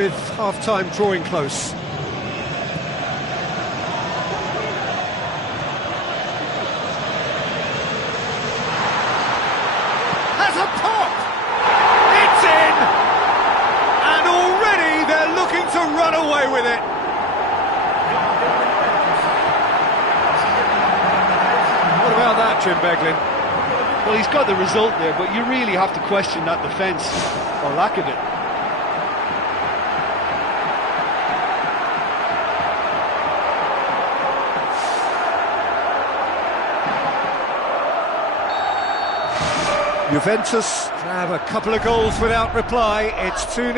With half-time drawing close. Has a pop! It's in! And already they're looking to run away with it. What about that, Jim Beglin? Well, he's got the result there, but you really have to question that defence, or lack of it. Juventus have a couple of goals without reply. It's 2-0.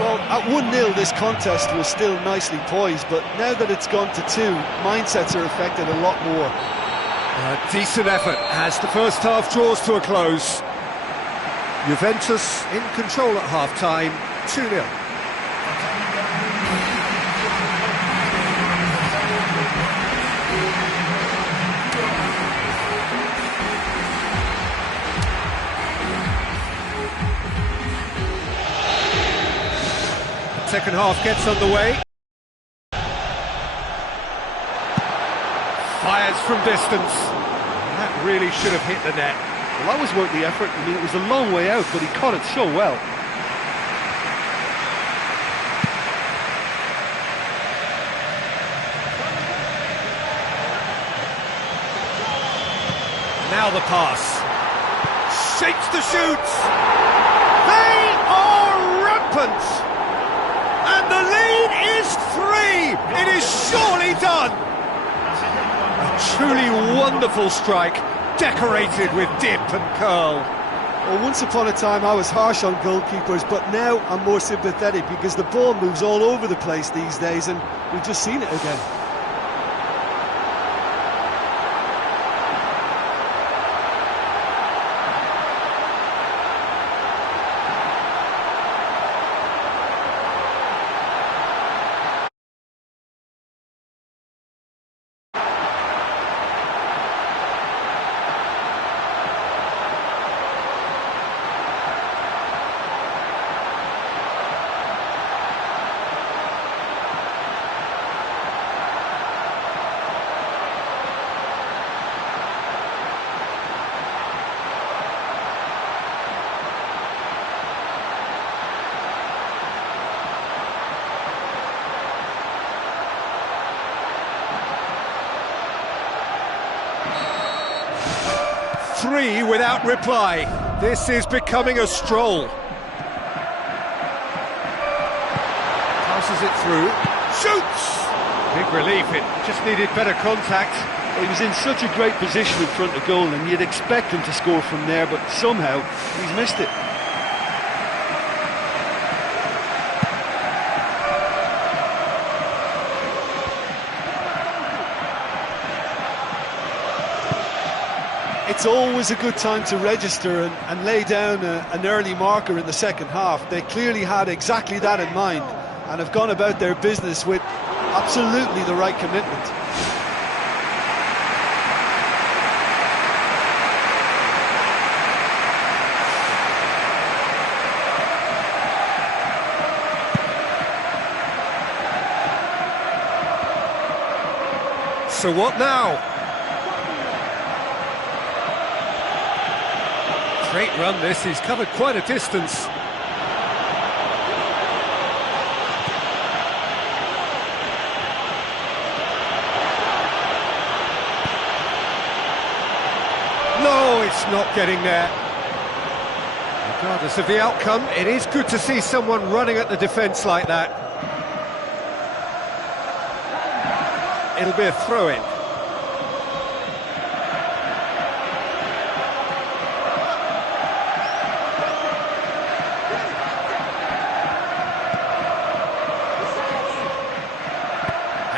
Well, at 1-0 this contest was still nicely poised, but now that it's gone to 2, mindsets are affected a lot more. A decent effort as the first half draws to a close. Juventus in control at half-time, 2-0. Second half gets underway. Fires from distance. That really should have hit the net. Well, that was worth the effort. I mean, it was a long way out, but he caught it so well. Now the pass. Shapes the shoots. They are rampant. And the lead is 3! It is surely done! A truly wonderful strike, decorated with dip and curl. Well, once upon a time I was harsh on goalkeepers, but now I'm more sympathetic because the ball moves all over the place these days, and we've just seen it again. Three without reply. This is becoming a stroll. Passes it through. Shoots! Big relief, it just needed better contact. Well, he was in such a great position in front of goal, and you'd expect him to score from there, but somehow he's missed it. It's always a good time to register and lay down an early marker in the second half. They clearly had exactly that in mind and have gone about their business with absolutely the right commitment. So what now? Great run this, he's covered quite a distance. No, it's not getting there. Regardless of the outcome, it is good to see someone running at the defence like that. It'll be a throw-in.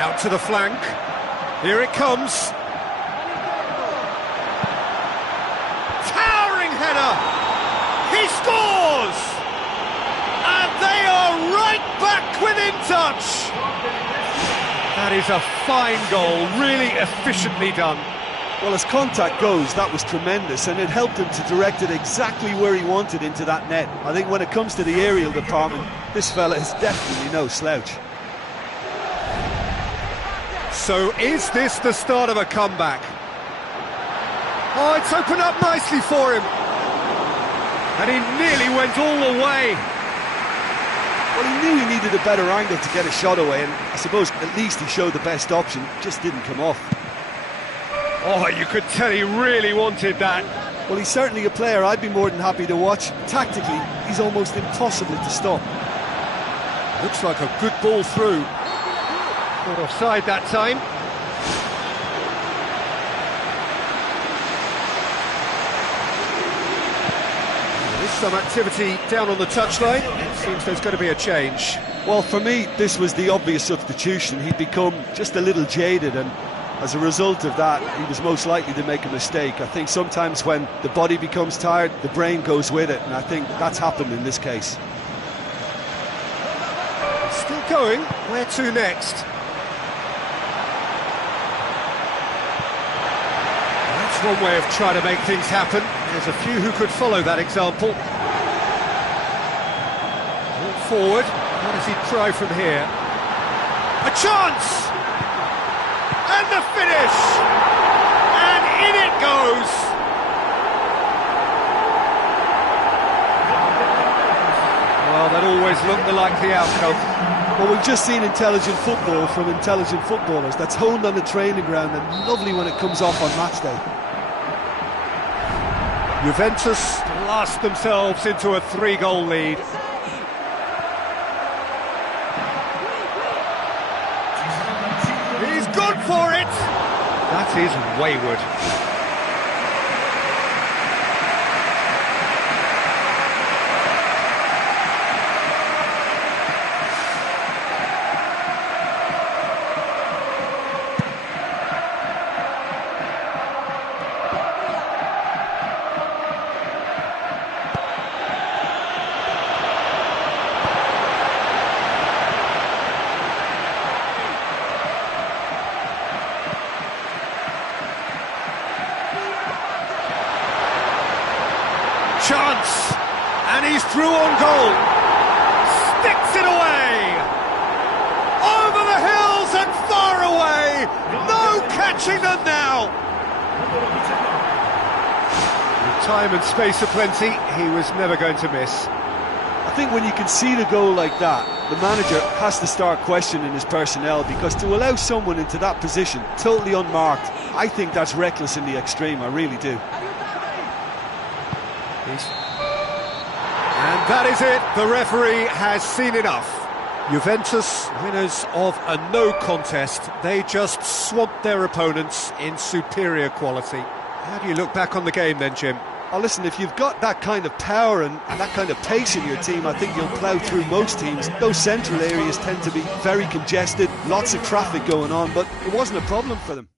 Out to the flank. Here it comes. Towering header. He scores! And they are right back within touch. That is a fine goal, really efficiently done. Well, as contact goes, that was tremendous, and it helped him to direct it exactly where he wanted into that net. I think when it comes to the aerial department, this fella is definitely no slouch. So is this the start of a comeback? Oh, it's opened up nicely for him. And he nearly went all the way. Well, he knew he needed a better angle to get a shot away, and I suppose at least he showed the best option, just didn't come off. Oh, you could tell he really wanted that. Well, he's certainly a player I'd be more than happy to watch. Tactically, he's almost impossible to stop. Looks like a good ball through. Caught offside that time. There's some activity down on the touchline. It seems there's going to be a change. Well, for me, this was the obvious substitution. He'd become just a little jaded, and as a result of that, he was most likely to make a mistake. I think sometimes when the body becomes tired, the brain goes with it, and I think that's happened in this case. Still going. Where to next? That's one way of trying to make things happen. There's a few who could follow that example. Ball forward. How does he try from here? A chance! And the finish! And in it goes! Well, that always looked the likely outcome. Well, we've just seen intelligent football from intelligent footballers. That's honed on the training ground and lovely when it comes off on match day. Juventus blast themselves into a 3-goal lead. He's gone for it! That is wayward. Chance, and he's through on goal. Sticks it away. Over the hills and far away. No catching them now. With time and space aplenty, he was never going to miss. I think when you can see the goal like that, the manager has to start questioning his personnel, because to allow someone into that position, totally unmarked, I think that's reckless in the extreme, I really do. And that is it, the referee has seen enough. Juventus, winners of a no contest, they just swamped their opponents in superior quality. How do you look back on the game then, Jim? Oh, listen, if you've got that kind of power and that kind of pace in your team, I think you'll plough through most teams. Those central areas tend to be very congested, lots of traffic going on, but it wasn't a problem for them.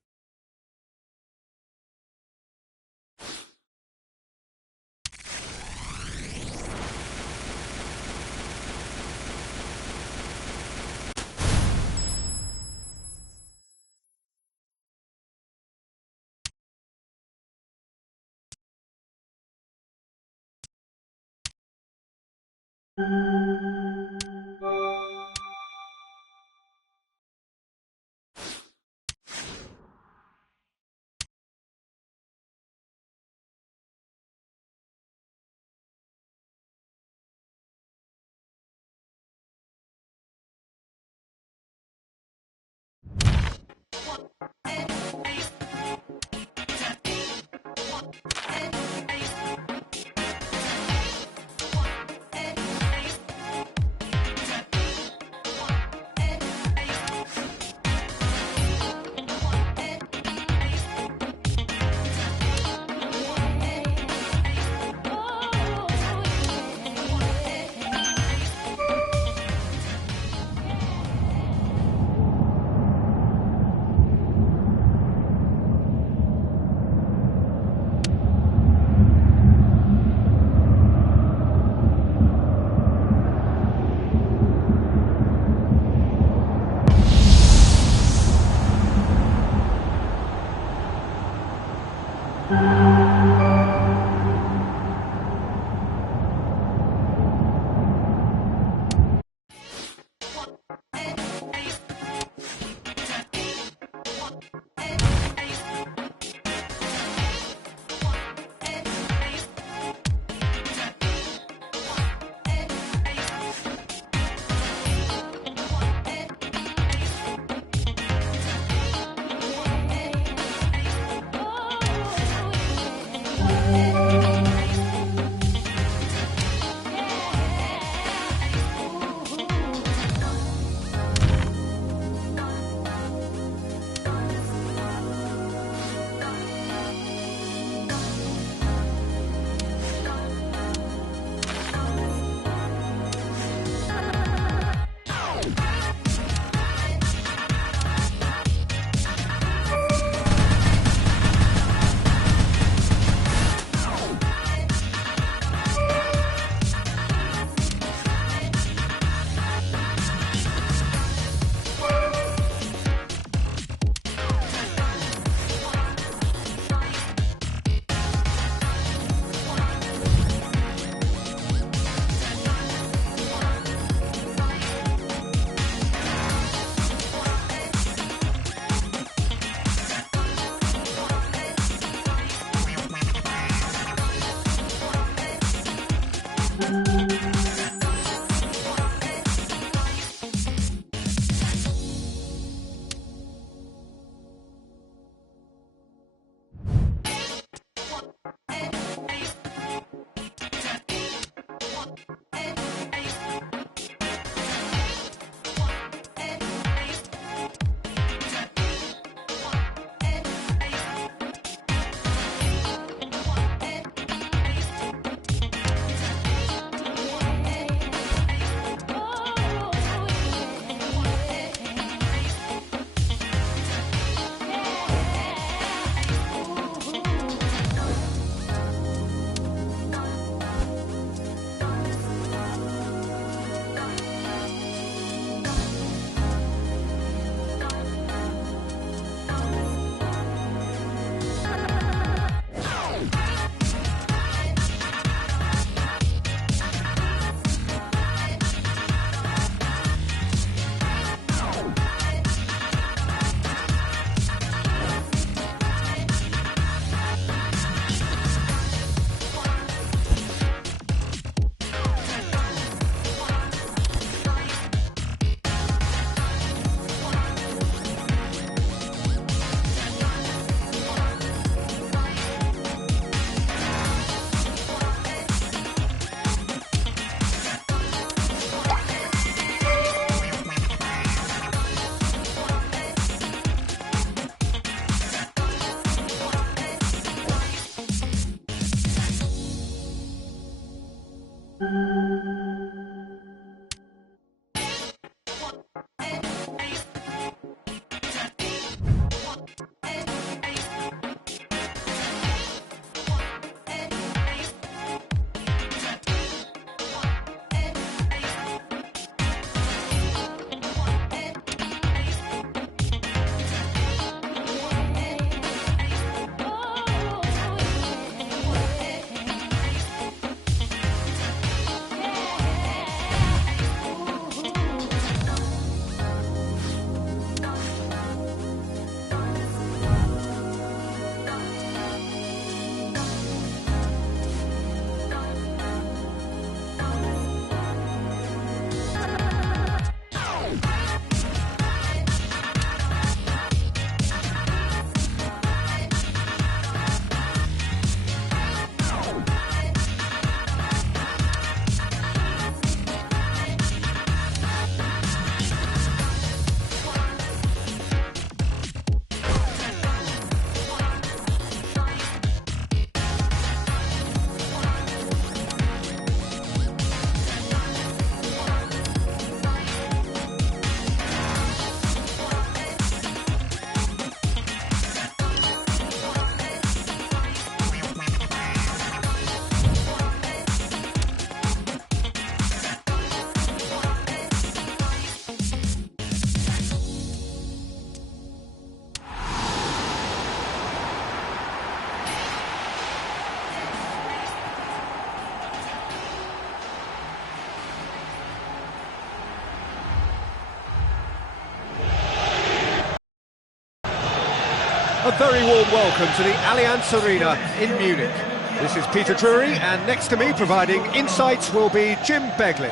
A very warm welcome to the Allianz Arena in Munich. This is Peter Drury, and next to me providing insights will be Jim Beglin.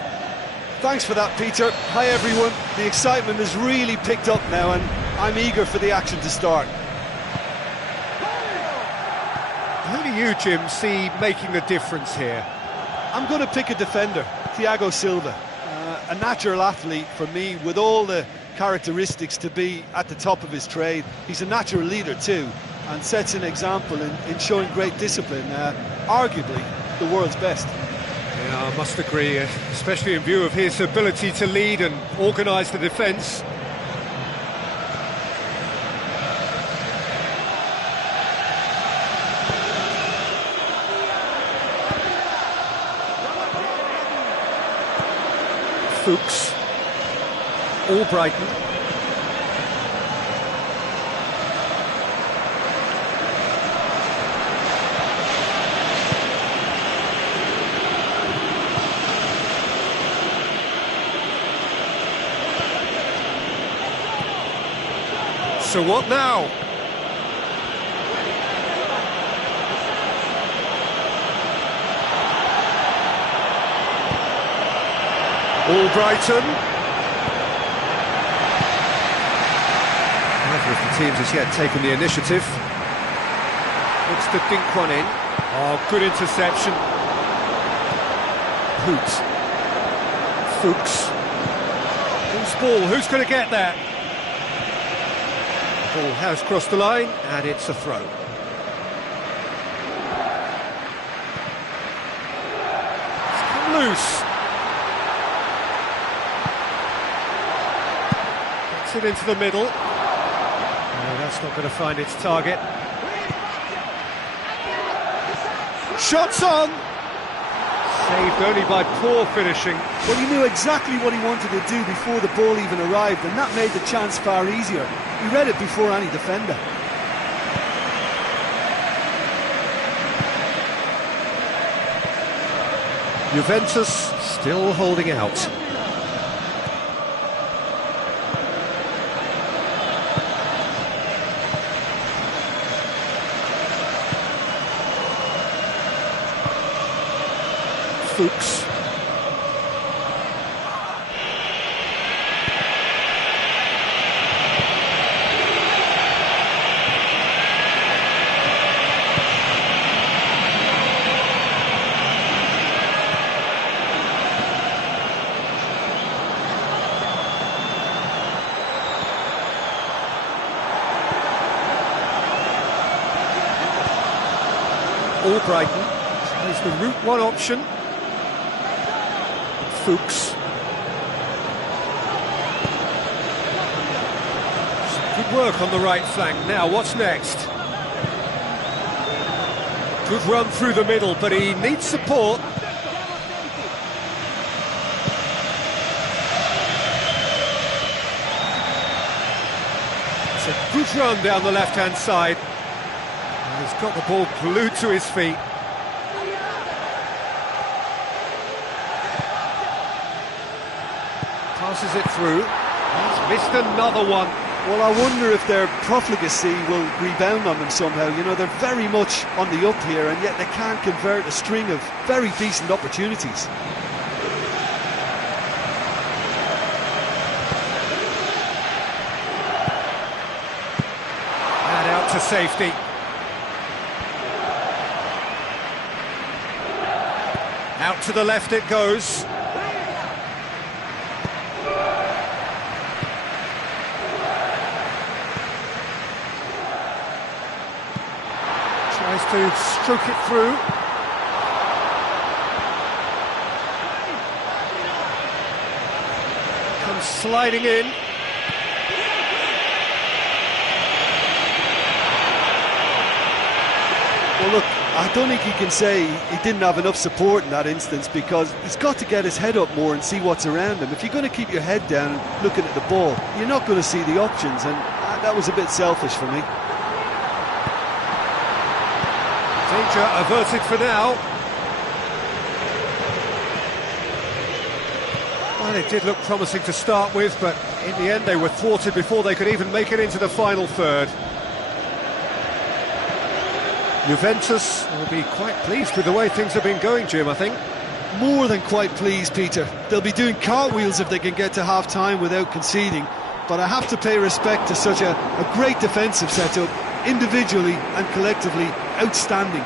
Thanks for that, Peter. Hi everyone. The excitement has really picked up now and I'm eager for the action to start. Who do you, Jim, see making the difference here? I'm going to pick a defender, Thiago Silva. A natural athlete for me, with all the characteristics to be at the top of his trade. He's a natural leader too, and sets an example in showing great discipline, arguably the world's best. Yeah, I must agree, especially in view of his ability to lead and organise the defence. Fuchs, Albrighton. So what now? Albrighton. Neither of the teams has yet taken the initiative. Looks to dink one in. Oh, good interception. Hoots. Fuchs. Loose ball, who's going to get that? Ball has crossed the line, and it's a throw. It's come loose. Gets it into the middle. No, that's not going to find its target. Shots on! Saved only by poor finishing. Well, he knew exactly what he wanted to do before the ball even arrived, and that made the chance far easier. He read it before any defender. Juventus still holding out. Fuchs. Albrighton tries the route one option. Fuchs. Some good work on the right flank. Now, what's next? Good run through the middle, but he needs support. It's a good run down the left-hand side. He's got the ball glued to his feet. Passes it through. He's missed another one. Well, I wonder if their profligacy will rebound on them somehow. You know, they're very much on the up here, and yet they can't convert a string of very decent opportunities. And out to safety. Out to the left it goes. Tries to stroke it through. Comes sliding in. Well, look, I don't think he can say he didn't have enough support in that instance, because he's got to get his head up more and see what's around him. If you're going to keep your head down looking at the ball, you're not going to see the options, and that was a bit selfish for me. Danger averted for now. Well, it did look promising to start with, but in the end they were thwarted before they could even make it into the final third. Juventus will be quite pleased with the way things have been going, Jim, I think. More than quite pleased, Peter. They'll be doing cartwheels if they can get to half-time without conceding. But I have to pay respect to such a great defensive setup, individually and collectively outstanding.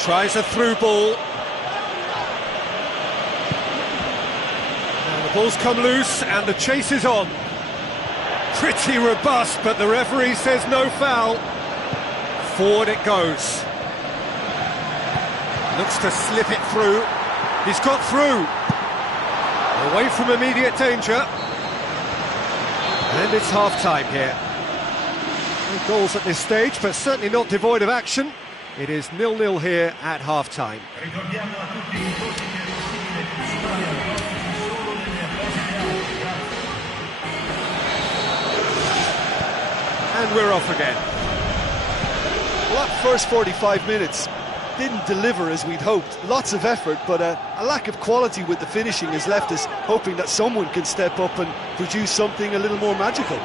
Tries a through ball. And the ball's come loose and the chase is on. Pretty robust, but the referee says no foul. Forward it goes. Looks to slip it through. He's got through. Away from immediate danger. And it's half-time here. No goals at this stage, but certainly not devoid of action. It is 0-0 here at half-time. And we're off again. Well, that first 45 minutes didn't deliver as we'd hoped. Lots of effort, but a lack of quality with the finishing has left us hoping that someone can step up and produce something a little more magical.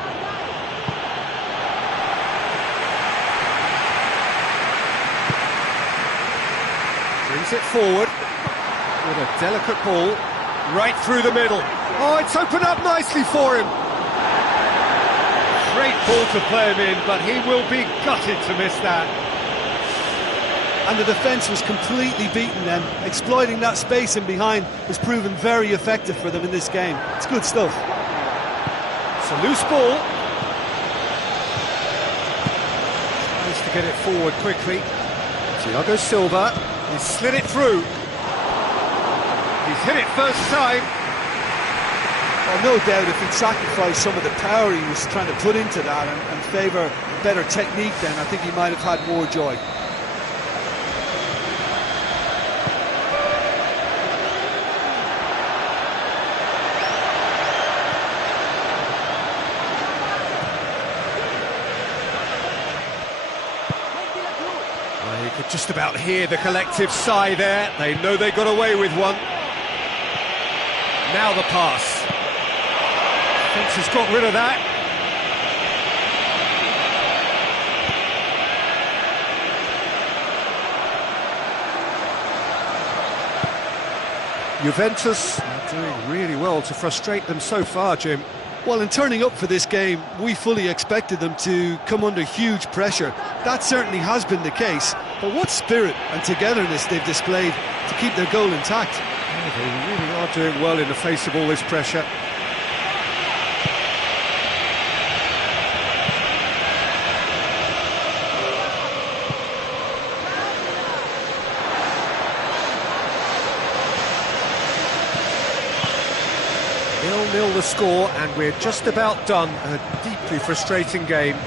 Brings it forward with a delicate ball right through the middle. Oh, it's opened up nicely for him. Great ball to play him in, but he will be gutted to miss that. And the defence was completely beaten then. Exploiting that space in behind has proven very effective for them in this game. It's good stuff. It's a loose ball. Tries to get it forward quickly. Thiago Silva. He's slid it through. He's hit it first time. Well, no doubt if he'd sacrificed some of the power he was trying to put into that and favour better technique, then I think he might have had more joy. You could just about hear the collective sigh there. They know they got away with one. Now the pass. Defence has got rid of that. Juventus are doing really well to frustrate them so far, Jim. Well, in turning up for this game, we fully expected them to come under huge pressure. That certainly has been the case. But what spirit and togetherness they've displayed to keep their goal intact. Yeah, they really are doing well in the face of all this pressure. Nil the score, and we're just about done. A deeply frustrating game.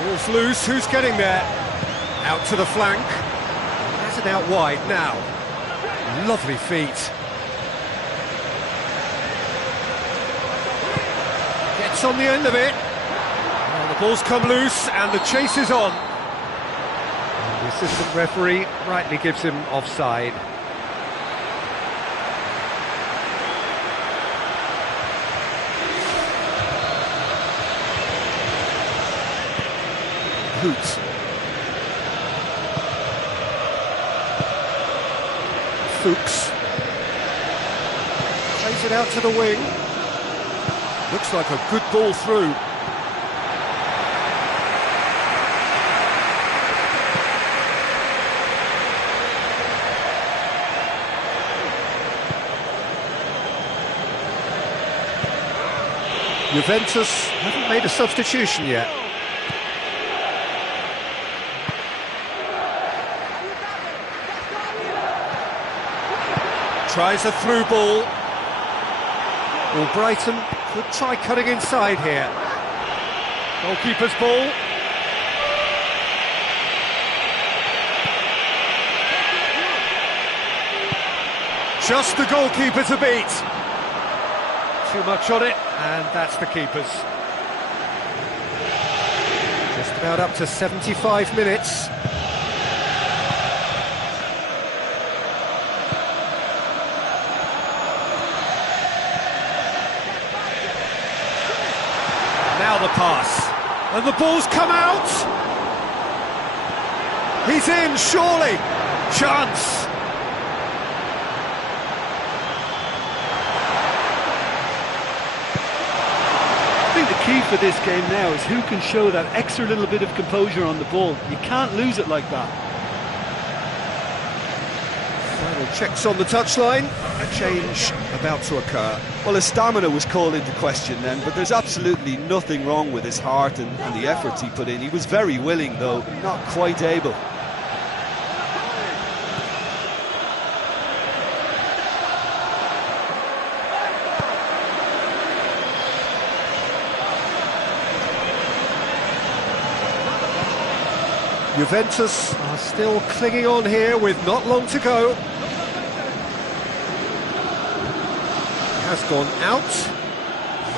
Ball's loose, who's getting there? Out to the flank. Has it out wide now. Lovely feet. Gets on the end of it. Well, the ball's come loose, and the chase is on. And the assistant referee rightly gives him offside. Hoots. Fuchs. Plays it out to the wing. Looks like a good ball through. Juventus haven't made a substitution yet. Tries a through ball. Well, Brighton could try cutting inside here. Goalkeeper's ball. Just the goalkeeper to beat. Too much on it, and that's the keeper's. Just about up to 75 minutes. Now the pass, and the ball's come out. He's in, surely. Chance. I think the key for this game now is who can show that extra little bit of composure on the ball. You can't lose it like that. Final checks on the touchline. A change about to occur. Well, his stamina was called into question then, but there's absolutely nothing wrong with his heart and the efforts he put in. He was very willing, though not quite able. Juventus are still clinging on here with not long to go. Has gone out.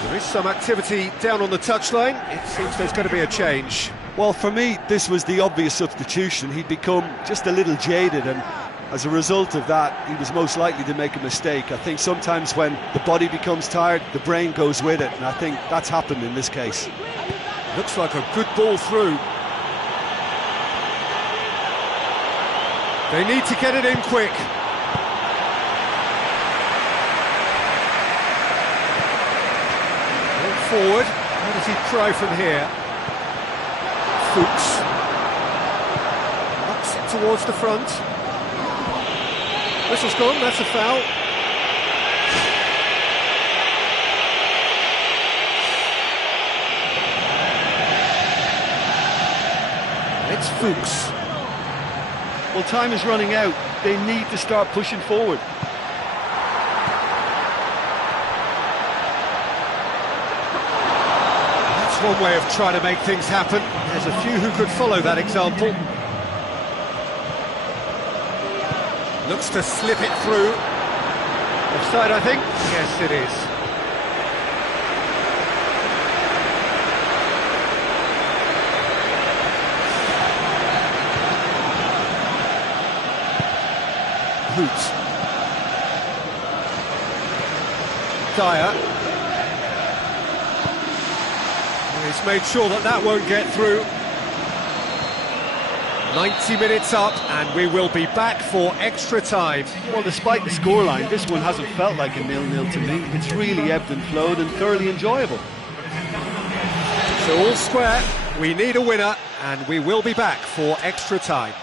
There is some activity down on the touchline. It seems there's going to be a change. Well, for me, this was the obvious substitution. He'd become just a little jaded, and as a result of that, he was most likely to make a mistake. I think sometimes when the body becomes tired, the brain goes with it, and I think that's happened in this case. Looks like a good ball through. They need to get it in quick. Walk forward. How does he try from here? Fuchs. Knocks it towards the front. Whistle's gone, that's a foul. It's Fuchs. Well, time is running out. They need to start pushing forward. That's one way of trying to make things happen. There's a few who could follow that example. Looks to slip it through. Offside, I think? Yes, it is. Hoots. Dyer. He's made sure that that won't get through. 90 minutes up, and we will be back for extra time. Well, despite the scoreline, this one hasn't felt like a 0-0 to me. It's really ebbed and flowed and thoroughly enjoyable. So all square, we need a winner, and we will be back for extra time.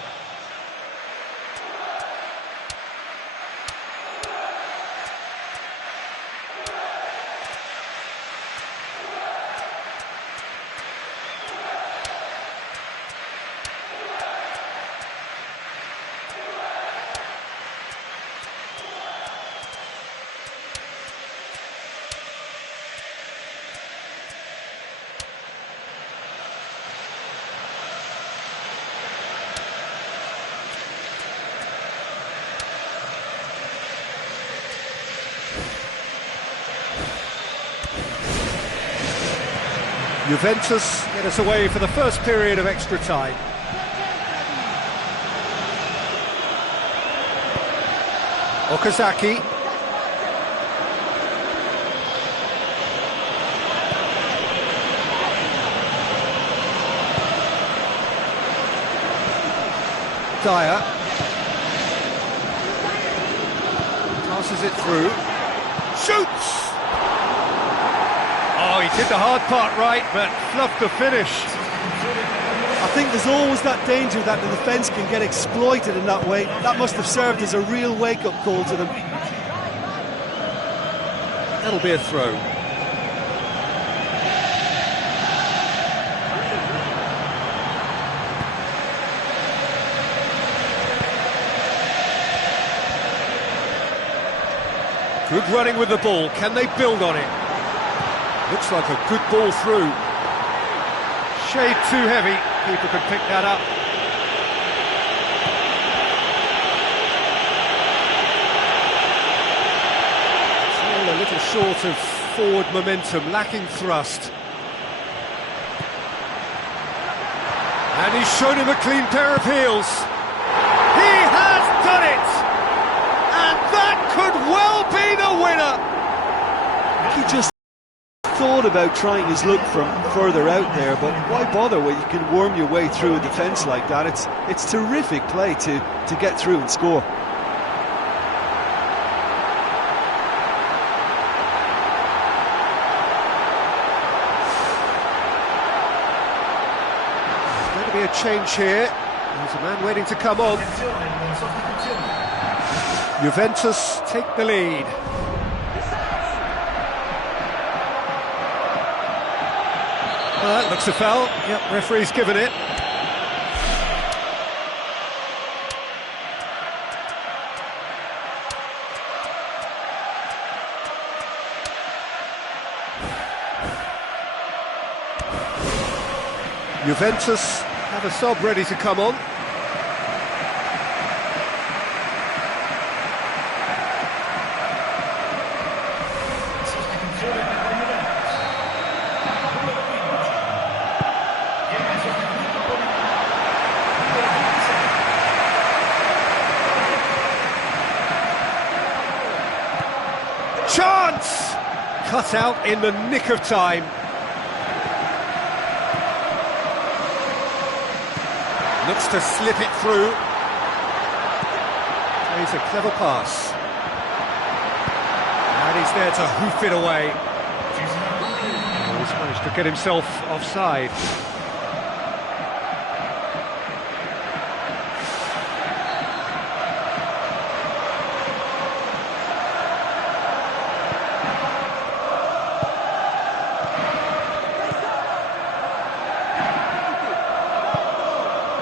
Juventus get us away for the first period of extra time. Okazaki. Dyer. Passes it through. Shoots! Oh, he did the hard part right, but fluffed the finish. I think there's always that danger that the defence can get exploited in that way. That must have served as a real wake-up call to them. That'll be a throw. Good running with the ball. Can they build on it? Looks like a good ball through. Shade too heavy. Keeper could pick that up. short of forward momentum, lacking thrust. And he's shown him a clean pair of heels. He has done it! And that could well be the winner! He just thought about trying his luck from further out there, but why bother when you can worm your way through a defence like that? It's terrific play to get through and score. Be a change here. There's a man waiting to come on. Juventus take the lead. That looks a foul. Yep, referee's given it. Juventus have a sub ready to come on. Chance! Cut out in the nick of time. Looks to slip it through. Plays a clever pass. And he's there to hoof it away. Oh, he's managed to get himself offside.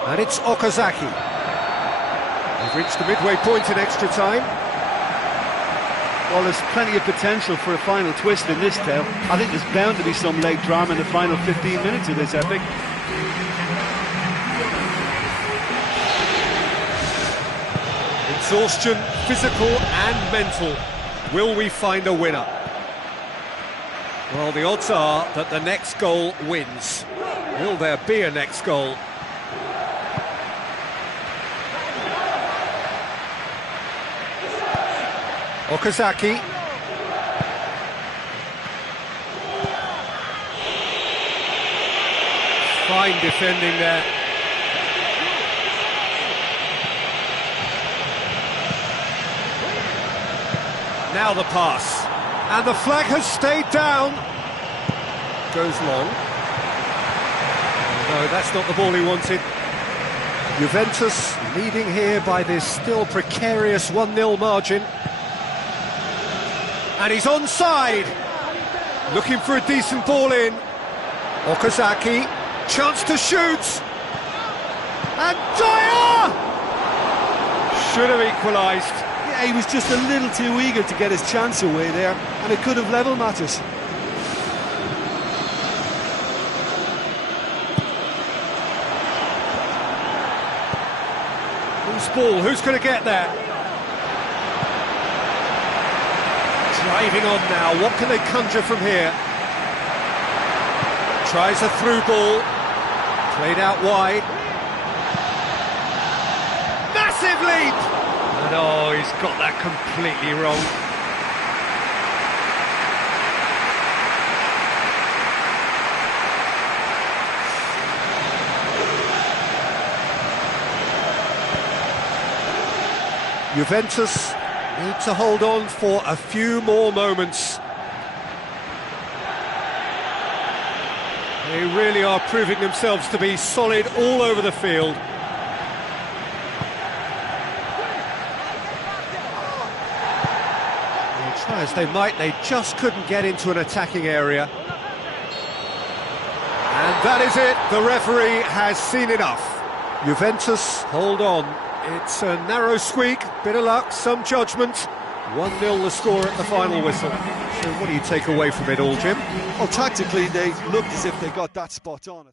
And it's Okazaki. We've reached the midway point in extra time. Well, there's plenty of potential for a final twist in this tale. I think there's bound to be some late drama in the final 15 minutes of this epic. Exhaustion, physical and mental. Will we find a winner? Well, the odds are that the next goal wins. Will there be a next goal? Okazaki. Fine defending there. Now the pass. And the flag has stayed down. Goes long. No, that's not the ball he wanted. Juventus leading here by this still precarious 1-0 margin. And he's onside. Looking for a decent ball in. Okazaki. Chance to shoot. And Dyer! Should have equalised. Yeah, he was just a little too eager to get his chance away there, and it could have level matters. Who's ball? Who's going to get there? Driving on now, what can they conjure from here? Tries a through ball, played out wide. Massive leap! And oh, he's got that completely wrong. Juventus need to hold on for a few more moments. They really are proving themselves to be solid all over the field. They try as they might, they just couldn't get into an attacking area. And that is it, the referee has seen enough. Juventus, hold on. It's a narrow squeak, bit of luck, some judgment. 1-0 the score at the final whistle. So what do you take away from it all, Jim? Well, tactically, they looked as if they got that spot on.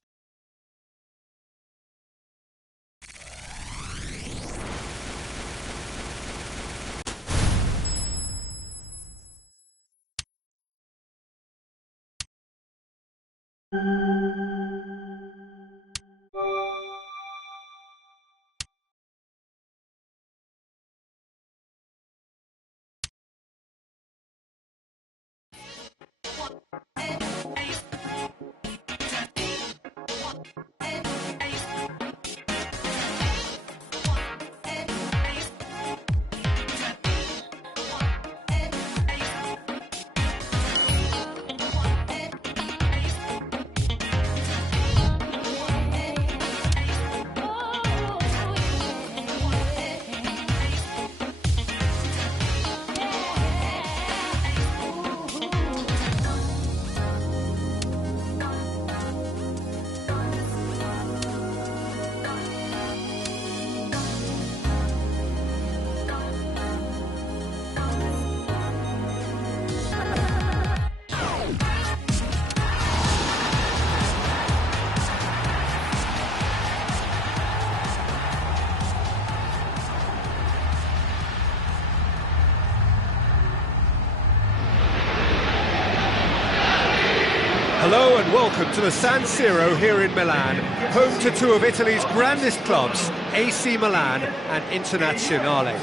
Hello and welcome to the San Siro here in Milan, home to two of Italy's grandest clubs, AC Milan and Internazionale.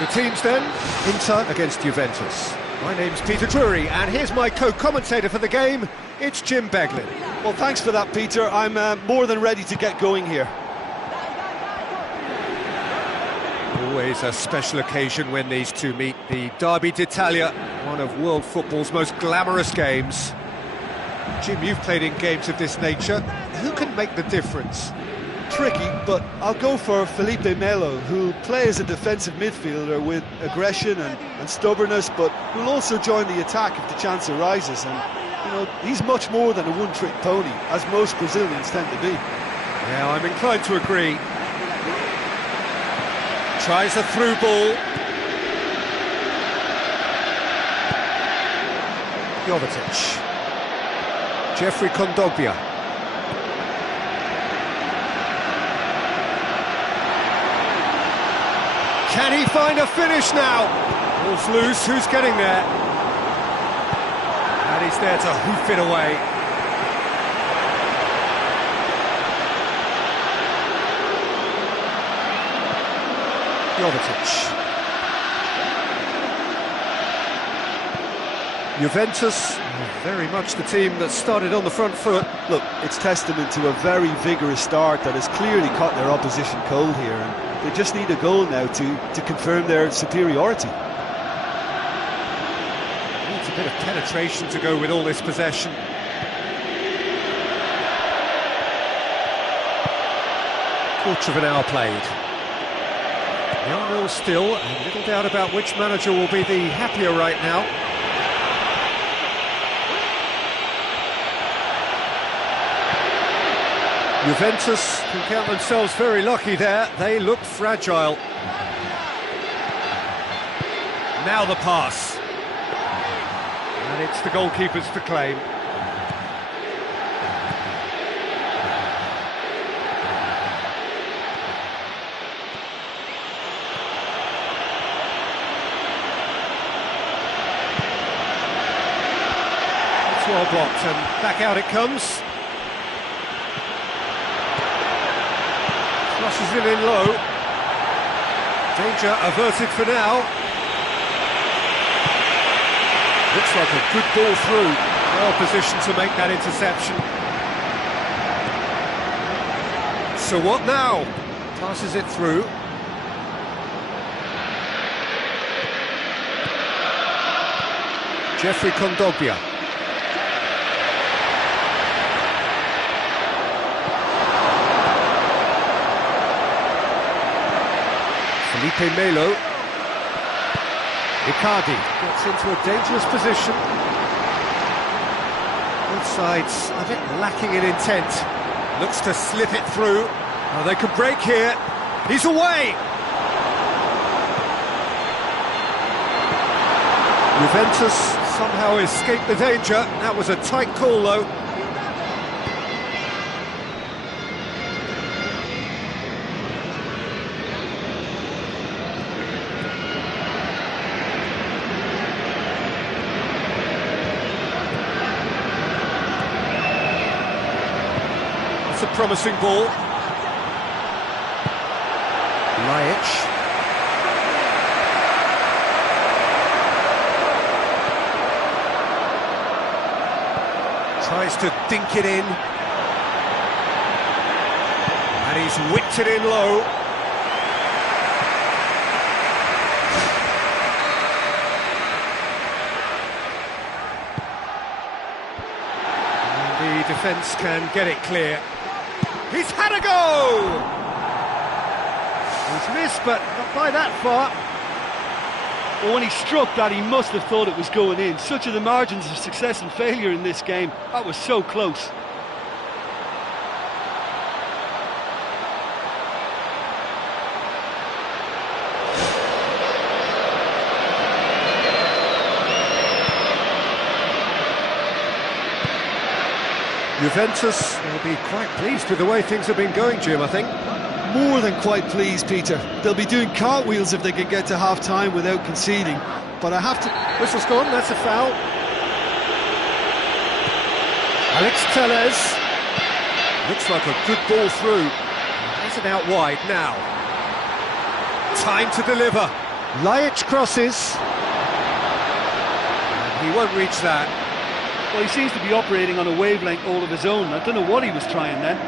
The teams then, Inter against Juventus. My name's Peter Drury and here's my co-commentator for the game, it's Jim Beglin. Well, thanks for that, Peter. I'm more than ready to get going here. Always a special occasion when these two meet, the Derby d'Italia, one of world football's most glamorous games. Jim, you've played in games of this nature. Who can make the difference? Tricky, but I'll go for Felipe Melo, who'll play as a defensive midfielder with aggression and stubbornness, but who'll also join the attack if the chance arises. And, you know, he's much more than a one-trick pony, as most Brazilians tend to be. Yeah, I'm inclined to agree. Tries a through ball. Jovetic. Jeffrey Kondogbia. Can he find a finish now? Ball's loose, who's getting there? And he's there to hoof it away. Jovetic. Juventus, very much the team that started on the front foot. Look, it's testament to a very vigorous start that has clearly caught their opposition cold here, and they just need a goal now to confirm their superiority. Needs a bit of penetration to go with all this possession. Quarter of an hour played. 0-0 still, and little doubt about which manager will be the happier right now. Juventus can count themselves very lucky there. They look fragile. Now the pass. And it's the goalkeepers to claim. It's well blocked and back out it comes. Flushes it in low. Danger averted for now. Looks like a good ball through. Well positioned to make that interception. So what now? Passes it through. Jeffrey Kondogbia. Felipe Melo. Icardi gets into a dangerous position. Both sides a bit lacking in intent. Looks to slip it through. Oh, they could break here. He's away! Juventus somehow escaped the danger. That was a tight call, though. promising ball. Lajic. Tries to dink it in. And he's whipped it in low. And the defence can get it clear. He's had a go! He's missed, but not by that far. Well, when he struck that, he must have thought it was going in. Such are the margins of success and failure in this game. That was so close. Juventus will be quite pleased with the way things have been going, Jim, I think. More than quite pleased, Peter. They'll be doing cartwheels if they can get to half-time without conceding. But I have to... Whistle's gone, that's a foul. Alex Tellez. Looks like a good ball through. Has it out wide now. Time to deliver. Lajic crosses. And he won't reach that. Well, he seems to be operating on a wavelength all of his own. I don't know what he was trying then.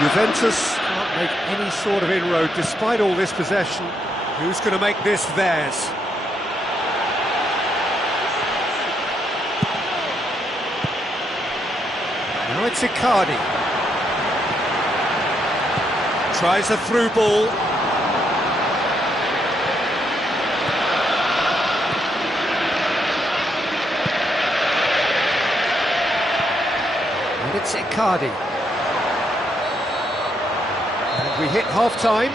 Juventus can't make any sort of inroad despite all this possession. Who's going to make this theirs? Now it's Icardi. Tries a through ball. And it's Icardi. And we hit half-time.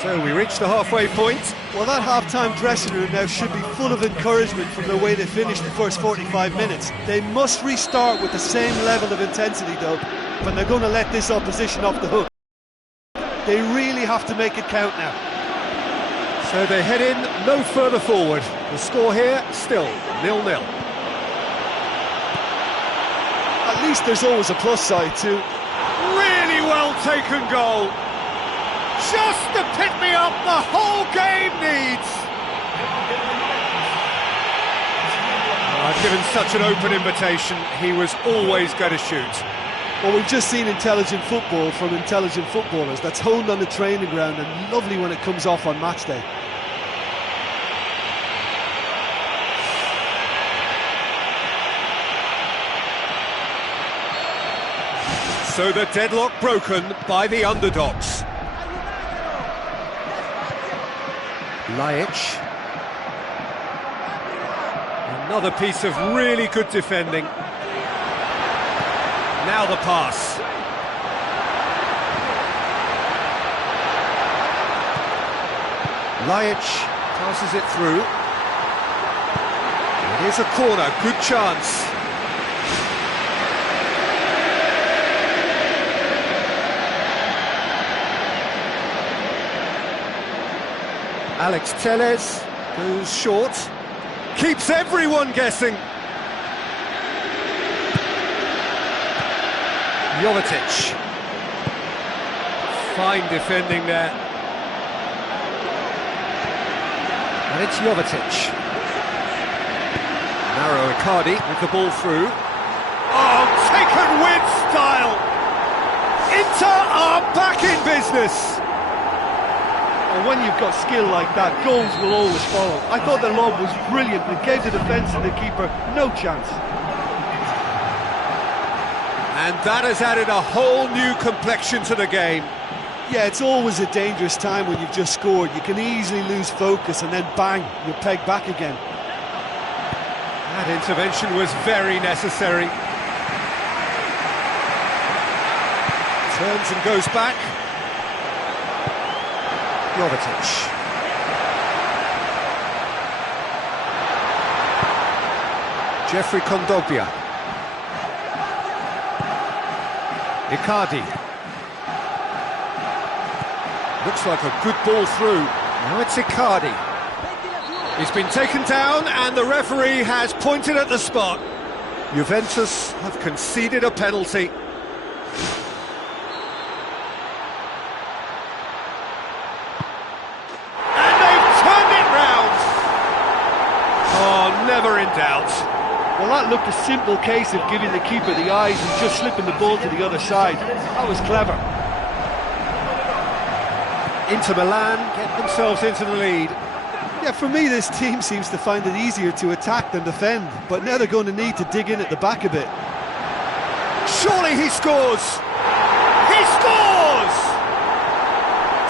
So we reach the halfway point. Well, that half-time dressing room now should be full of encouragement from the way they finished the first 45 minutes. They must restart with the same level of intensity, though, when they're going to let this opposition off the hook. They really have to make it count now. So they head in no further forward. The score here, still 0-0. At least there's always a plus side too. Really well taken goal. Just the pick-me-up the whole game needs. I've given such an open invitation. He was always going to shoot. Well, we've just seen intelligent football from intelligent footballers. That's honed on the training ground and lovely when it comes off on match day. So the deadlock broken by the underdogs. Lajic. Another piece of really good defending. Now the pass. Lajic passes it through. It is a corner, good chance. Alex Tellez goes short. Keeps everyone guessing. Jovetic. Fine defending there. And it's Jovetic. Narrow Icardi with the ball through. Oh, taken with style! Inter are back in business! And when you've got skill like that, goals will always follow. I thought the lob was brilliant. It gave the defence and the keeper no chance. And that has added a whole new complexion to the game. Yeah, it's always a dangerous time when you've just scored. You can easily lose focus and then bang, you're pegged back again. That intervention was very necessary. Turns and goes back. Jovetic. Jeffrey Kondogbia. Icardi. Looks like a good ball through. Now it's Icardi. He's been taken down and the referee has pointed at the spot. Juventus have conceded a penalty. And they've turned it round. Oh, never in doubt. Well, that looked a simple case of giving the keeper the eyes and just slipping the ball to the other side. That was clever. Inter Milan get themselves into the lead. Yeah, for me, this team seems to find it easier to attack than defend, but now they're going to need to dig in at the back a bit. Surely he scores! He scores!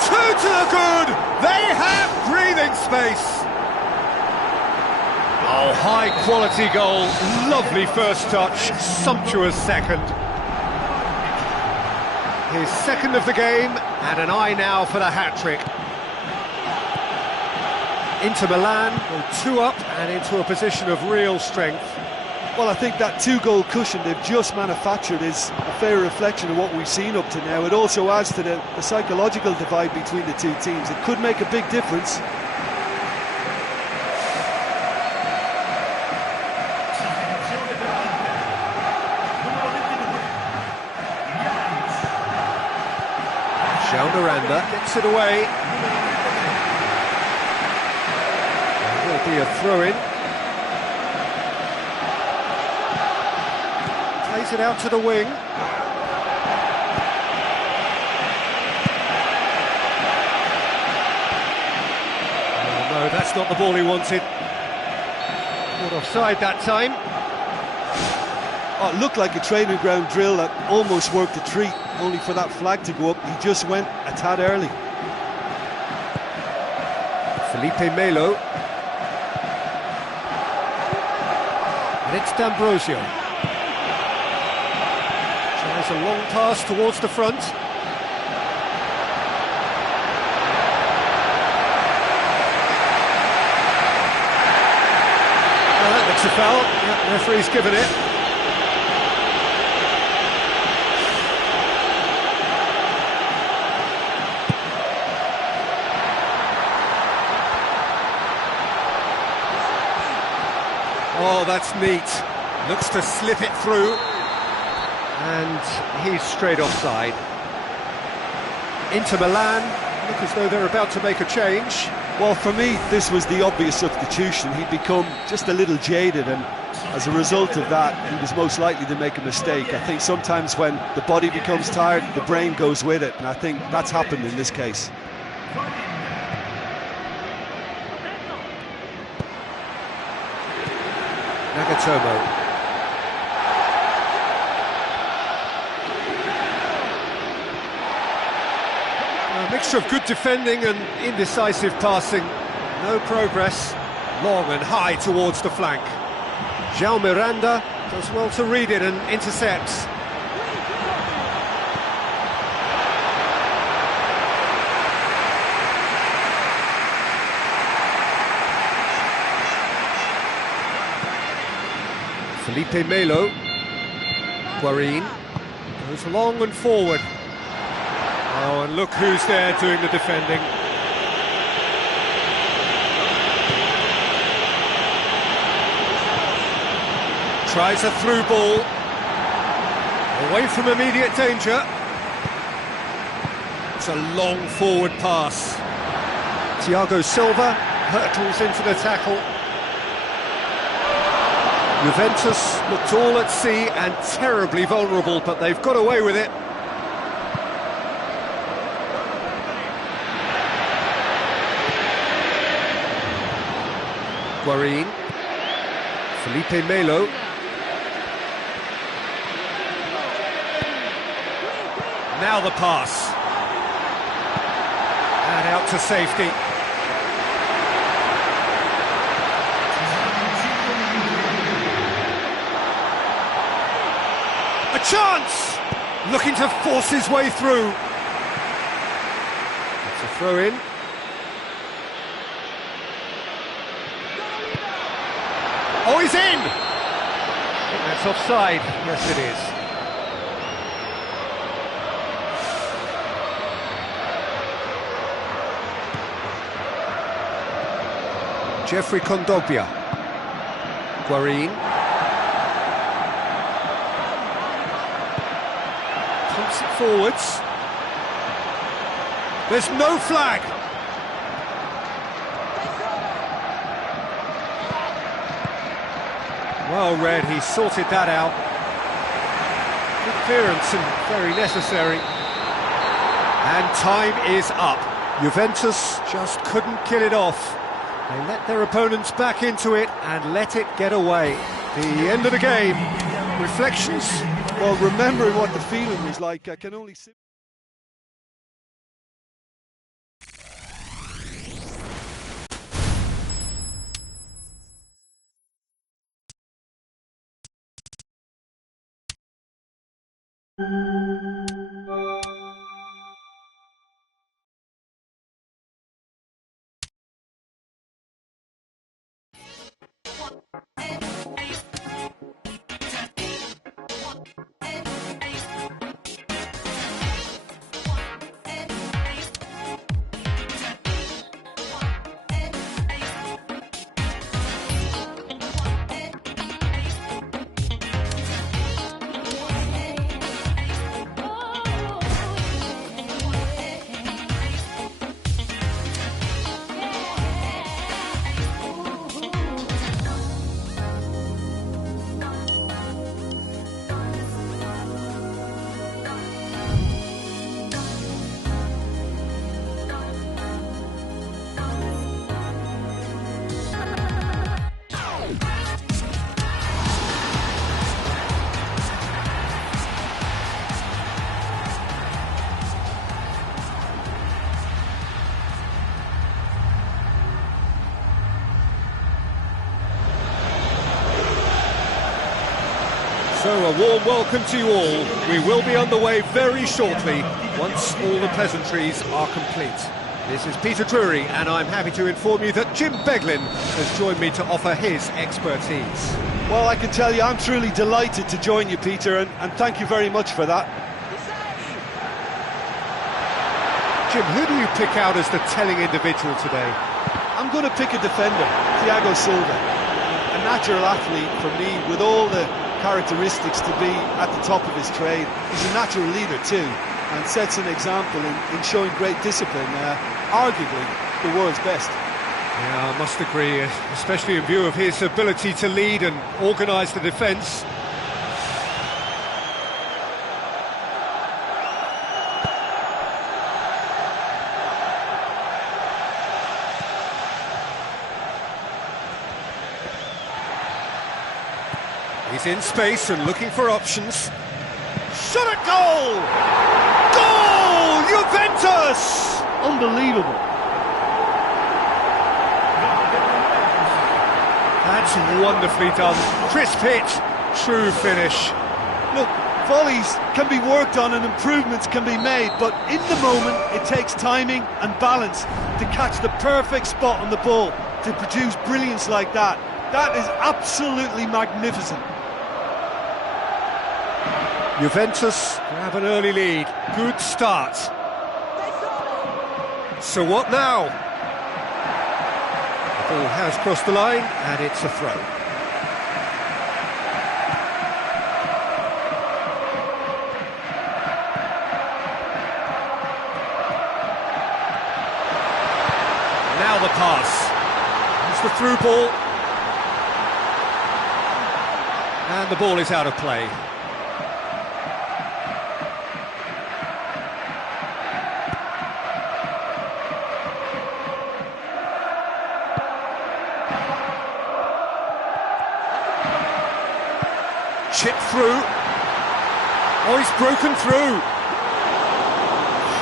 2 to the good! They have breathing space! Oh, high-quality goal. Lovely first touch, sumptuous second. His second of the game, and an eye now for the hat-trick. Inter Milan go 2 up and into a position of real strength. Well, I think that 2-goal cushion they've just manufactured is a fair reflection of what we've seen up to now. It also adds to the psychological divide between the two teams. It could make a big difference. Miranda gets it away. There will be a throw-in. Plays it out to the wing. Oh no, that's not the ball he wanted. Caught offside that time. Oh, it looked like a training ground drill that almost worked a treat, only for that flag to go up. He just went a tad early. Felipe Melo. And it's D'Ambrosio. Tries a long pass towards the front. Oh, that looks a foul. Yeah, the referee's given it. Oh, that's neat. Looks to slip it through. And he's straight offside. Inter Milan look as though they're about to make a change. Well, for me, this was the obvious substitution. He'd become just a little jaded, and as a result of that, he was most likely to make a mistake. I think sometimes when the body becomes tired, the brain goes with it, and I think that's happened in this case. Nagatomo. A mixture of good defending and indecisive passing. No progress. Long and high towards the flank. João Miranda does well to read it and intercepts. Felipe Melo. Guarín goes long and forward. Oh, and look who's there doing the defending. Tries a through ball. Away from immediate danger. It's a long forward pass. Thiago Silva hurtles into the tackle. Juventus looked all at sea and terribly vulnerable, but they've got away with it. Guarín. Felipe Melo. Now the pass. And out to safety. A chance! Looking to force his way through. It's a throw-in. Oh, he's in! I think that's offside. Yes, it is. Jeffrey Kondogbia. Guarin. Pumps it forwards. There's no flag. Well read, he sorted that out. Good clearance and very necessary. And time is up. Juventus just couldn't kill it off. They let their opponents back into it and let it get away. The end of the game. Reflections? Well, remembering what the feeling was like, I can only... So a warm welcome to you all. We will be on the way very shortly, once all the pleasantries are complete. This is Peter Drury, and I'm happy to inform you that Jim Beglin has joined me to offer his expertise. Well, I can tell you I'm truly delighted to join you, Peter, and thank you very much for that. Jim, who do you pick out as the telling individual today? I'm going to pick a defender, Thiago Silva. A natural athlete for me, with all the characteristics to be at the top of his trade. He's a natural leader too, and sets an example in showing great discipline, arguably the world's best. Yeah, I must agree, especially in view of his ability to lead and organise the defence. He's in space and looking for options. Shot at goal! Goal! Juventus! Unbelievable. That's wonderfully done. Crisp hit, true finish. Look, volleys can be worked on and improvements can be made, but in the moment it takes timing and balance to catch the perfect spot on the ball to produce brilliance like that. That is absolutely magnificent. Juventus grab an early lead. Good start. So what now? The ball has crossed the line and it's a throw. Now the pass. It's the through ball. And the ball is out of play. Chip through. Oh, he's broken through.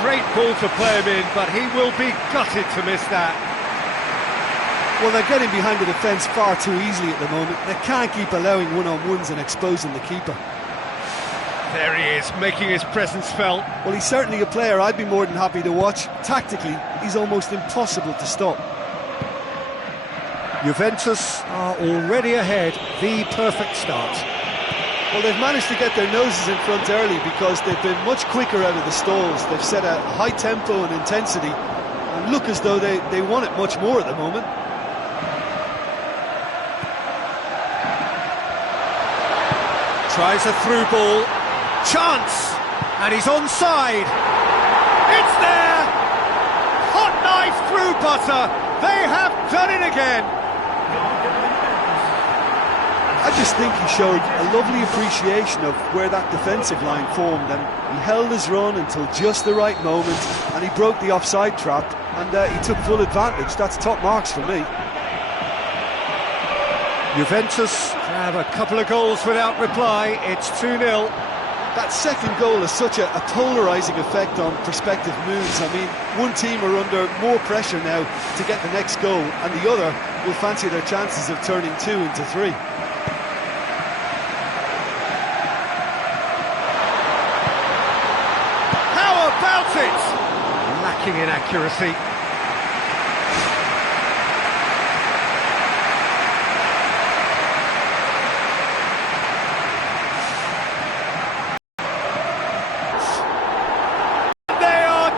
Great ball to play him in, but he will be gutted to miss that. Well, they're getting behind the defence far too easily at the moment. They can't keep allowing one-on-ones and exposing the keeper. There he is, making his presence felt. Well, he's certainly a player I'd be more than happy to watch. Tactically, he's almost impossible to stop. Juventus are already ahead, the perfect start. Well, they've managed to get their noses in front early because they've been much quicker out of the stalls. They've set a high tempo and intensity and look as though they want it much more at the moment. Tries a through ball. Chance! And he's onside. It's there! Hot knife through butter. They have done it again. I just think he showed a lovely appreciation of where that defensive line formed, and he held his run until just the right moment, and he broke the offside trap, and he took full advantage. That's top marks for me. Juventus have a couple of goals without reply. It's 2-0. That second goal has such a polarising effect on prospective moves. I mean, one team are under more pressure now to get the next goal, and the other will fancy their chances of turning 2 into 3. How about it? Lacking in accuracy.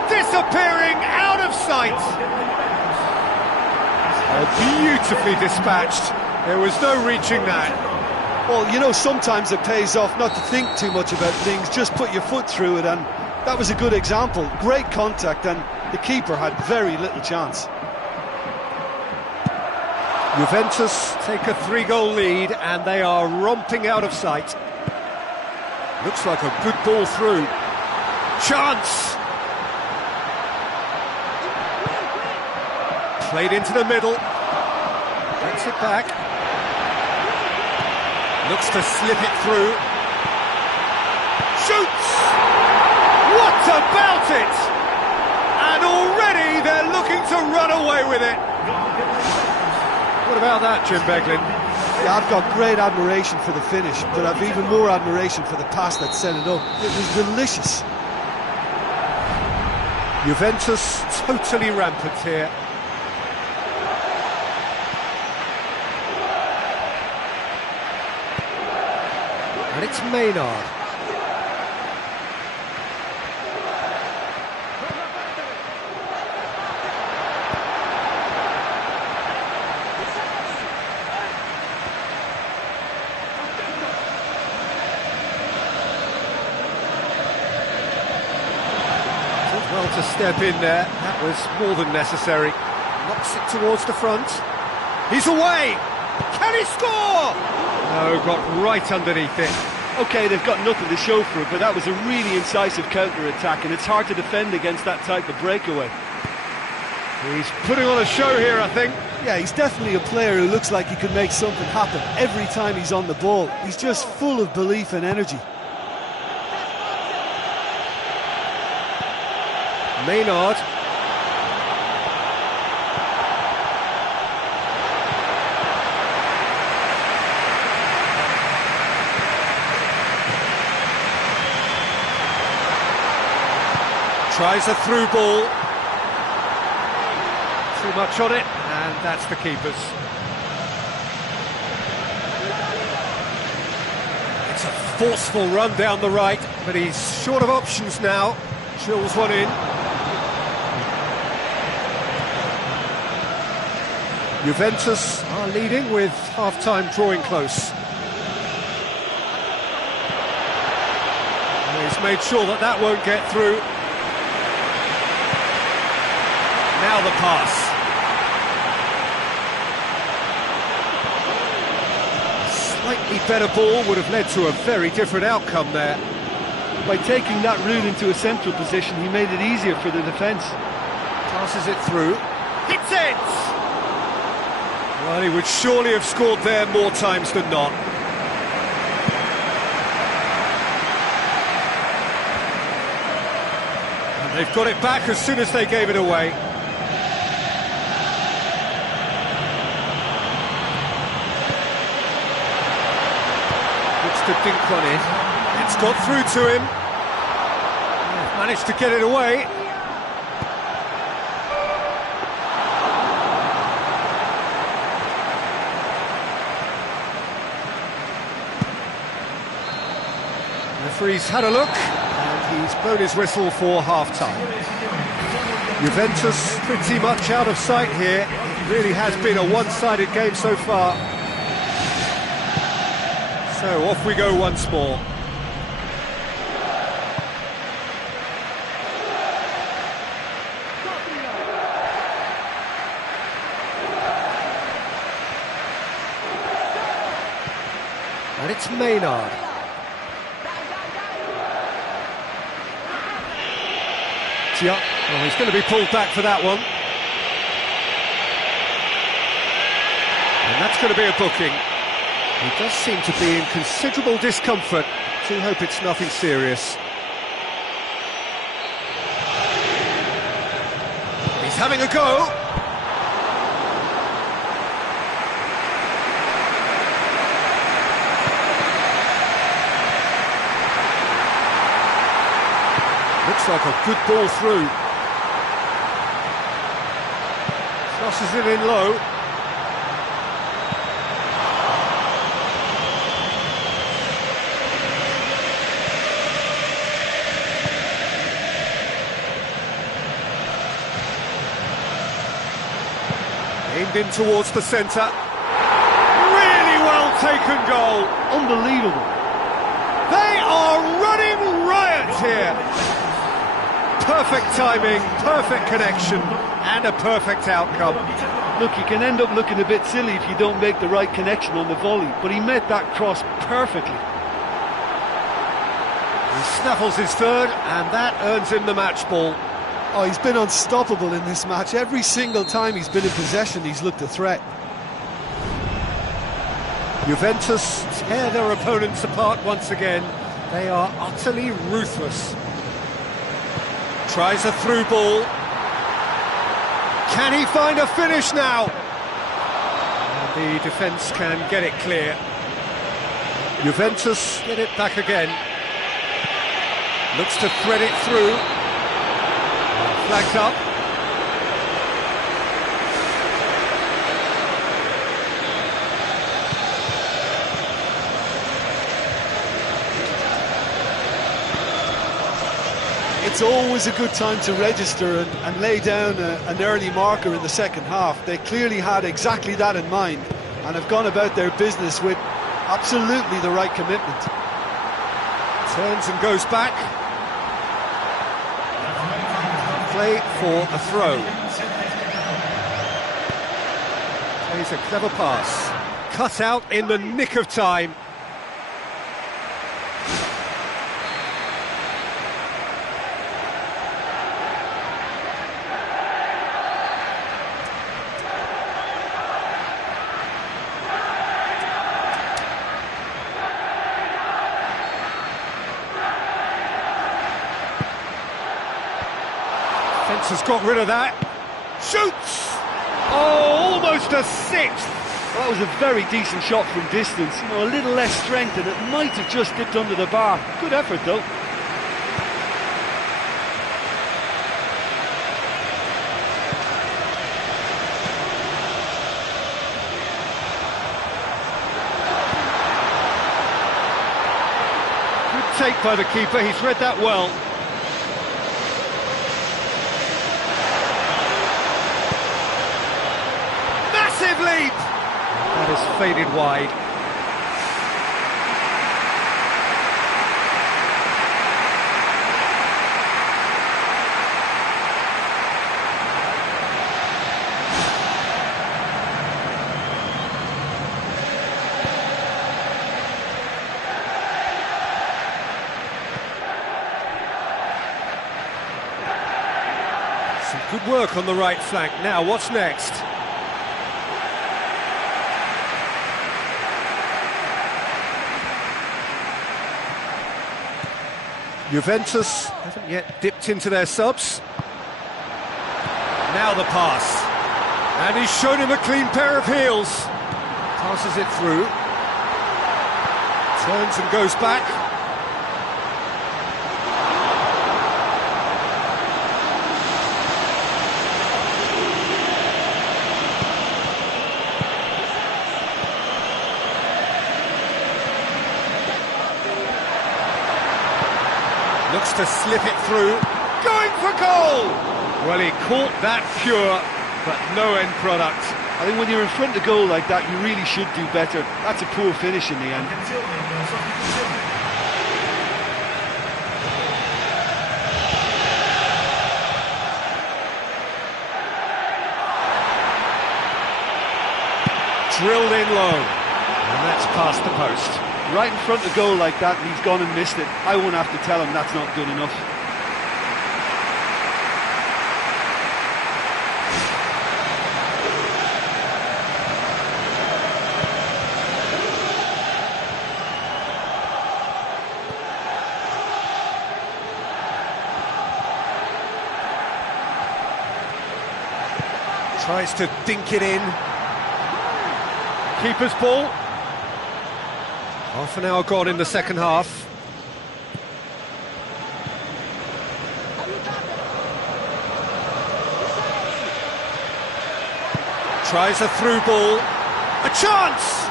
Disappearing out of sight. Oh, beautifully dispatched. There was no reaching that. Well, you know, sometimes it pays off not to think too much about things, just put your foot through it, and that was a good example. Great contact, and the keeper had very little chance. Juventus take a 3-goal lead, and they are romping out of sight. Looks like a good ball through. Chance! Played into the middle. Gets it back. Looks to slip it through. Shoots! What about it? And already they're looking to run away with it. What about that, Jim Beglin? Yeah, I've got great admiration for the finish, but I've even more admiration for the pass that set it up. It was delicious. Juventus totally rampant here. And it's Maynard. Did well to step in there. That was more than necessary. Knocks it towards the front. He's away! Can he score? No, got right underneath it. OK, they've got nothing to show for it, but that was a really incisive counter-attack, and it's hard to defend against that type of breakaway. He's putting on a show here, I think. Yeah, he's definitely a player who looks like he could make something happen every time he's on the ball. He's just full of belief and energy. Maynard. Tries a through ball. Too much on it, and that's the keeper's. It's a forceful run down the right, but he's short of options now. Drills one in. Juventus are leading with half-time drawing close. And he's made sure that that won't get through. Now the pass. A slightly better ball would have led to a very different outcome there. By taking that route into a central position, he made it easier for the defence. Passes it through. Hits it! Well, he would surely have scored there more times than not. And they've got it back as soon as they gave it away. To dink one in. It's got through to him. Managed to get it away. The referee's had a look and he's blown his whistle for half-time. Juventus pretty much out of sight here. It really has been a one-sided game so far. So off we go once more. And it's Maynard. Oh, he's going to be pulled back for that one. And that's going to be a booking. He does seem to be in considerable discomfort. Do hope it's nothing serious. He's having a go. Looks like a good ball through. Crosses it in low. Aimed in towards the centre. Really well taken goal. Unbelievable. They are running riot here. Perfect timing, perfect connection, and a perfect outcome. Look, you can end up looking a bit silly if you don't make the right connection on the volley, but he met that cross perfectly. He snaffles his third, and that earns him the match ball. Oh, he's been unstoppable in this match. Every single time he's been in possession, he's looked a threat. Juventus tear their opponents apart once again. They are utterly ruthless. Tries a through ball. Can he find a finish now? And the defence can get it clear. Juventus get it back again. Looks to thread it through. Flagged up. It's always a good time to register and lay down an early marker in the second half. They clearly had exactly that in mind and have gone about their business with absolutely the right commitment. Turns and goes back. Play for a throw. Plays a clever pass. Cut out in the nick of time. Fence has got rid of that. Shoots! Oh, almost a sixth. Well, that was a very decent shot from distance. You know, a little less strength and it might have just dipped under the bar. Good effort, though. Good take by the keeper. He's read that well. Lead. That has faded wide. Some good work on the right flank. Now, what's next? Juventus haven't yet dipped into their subs. Now the pass. And he's shown him a clean pair of heels. Passes it through. Turns and goes back. Looks to slip it through. Going for goal! Well, he caught that pure, but no end product. I think when you're in front of goal like that, you really should do better. That's a poor finish in the end. Drilled in low, and that's past the post. Right in front of goal like that, and he's gone and missed it. I won't have to tell him that's not good enough. Tries to dink it in. Keeper's ball. Half an hour gone in the second half. Tries a through ball. A chance!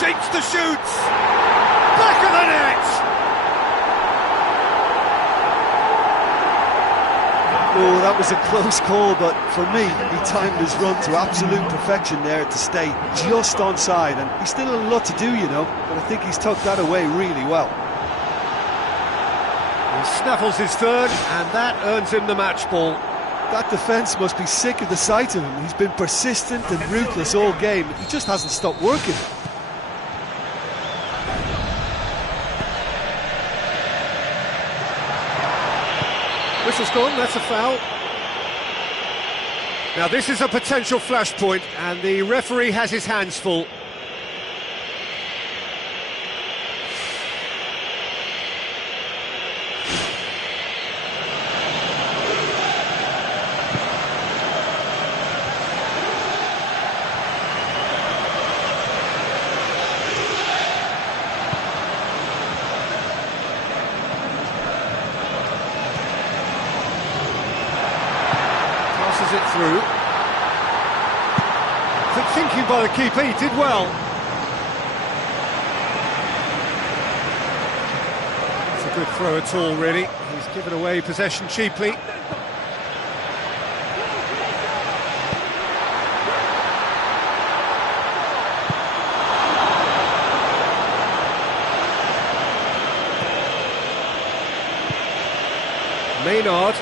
Shapes the shoots. Back of the net! Oh, that was a close call, but for me, he timed his run to absolute perfection there to stay just onside, and he's still a lot to do, you know, but I think he's tucked that away really well. He snaffles his third, and that earns him the match ball. That defence must be sick of the sight of him. He's been persistent and ruthless all game. He just hasn't stopped working. Whistle's gone, that's a foul. Now this is a potential flashpoint, and the referee has his hands full. It through. Good thinking by the keeper, he did well. It's a good throw at all, really. He's given away possession cheaply. Maynard.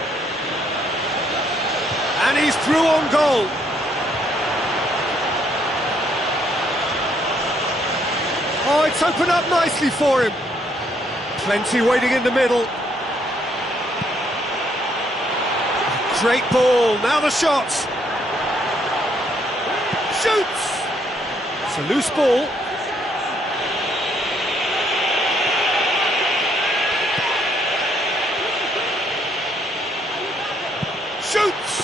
And he's through on goal. Oh, it's opened up nicely for him. Plenty waiting in the middle. Great ball, now the shot. Shoots! It's a loose ball. Shoots!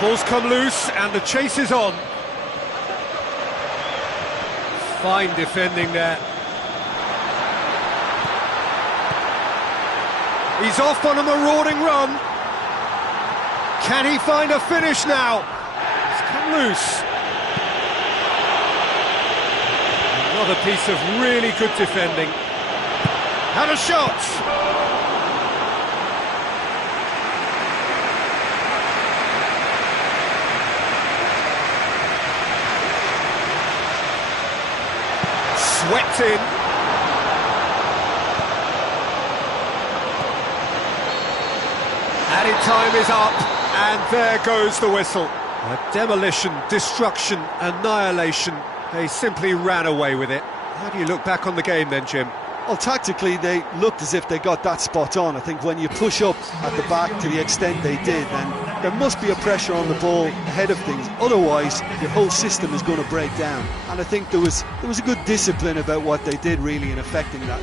Ball's come loose and the chase is on. Fine defending there. He's off on a marauding run. Can he find a finish now? It's come loose. Another piece of really good defending. Had a shot. Swept in. Added time is up, and there goes the whistle. A demolition, destruction, annihilation. They simply ran away with it. How do you look back on the game then, Jim? Well, tactically, they looked as if they got that spot on. I think when you push up at the back to the extent they did, then there must be a pressure on the ball ahead of things. Otherwise, your whole system is going to break down. And I think there was a good discipline about what they did, really, in affecting that.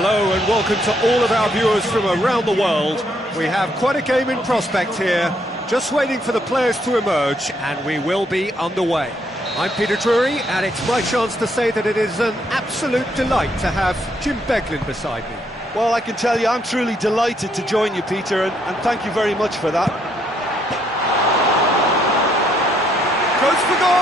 Hello and welcome to all of our viewers from around the world. We have quite a game in prospect here, just waiting for the players to emerge, and we will be underway. I'm Peter Drury, and it's my chance to say that it is an absolute delight to have Jim Beglin beside me. Well, I can tell you I'm truly delighted to join you, Peter, and thank you very much for that. Goes for goal!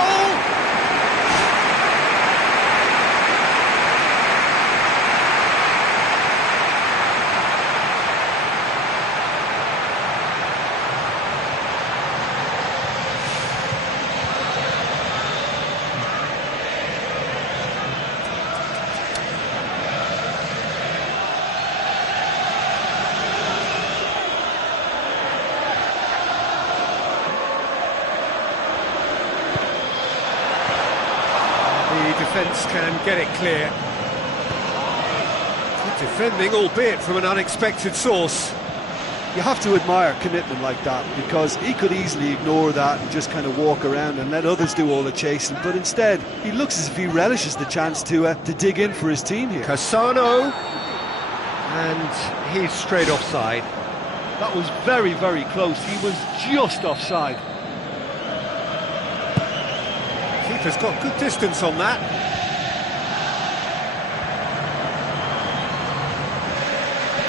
Defence can get it clear. Good defending, albeit from an unexpected source. You have to admire commitment like that, because he could easily ignore that and just kind of walk around and let others do all the chasing, but instead he looks as if he relishes the chance to dig in for his team here. Cassano, and he's straight offside. That was very, very close. He was just offside. Keeper's got good distance on that.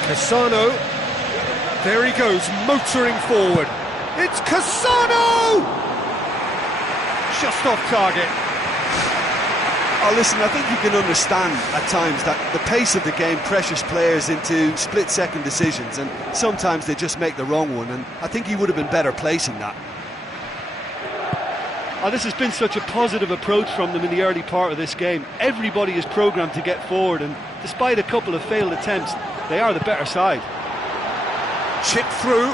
Cassano, there he goes, motoring forward. It's Cassano! Just off target. Oh, listen, I think you can understand at times that the pace of the game pressures players into split-second decisions, and sometimes they just make the wrong one, and I think he would have been better placing that. Oh, this has been such a positive approach from them in the early part of this game. Everybody is programmed to get forward, and despite a couple of failed attempts, they are the better side. Chip through.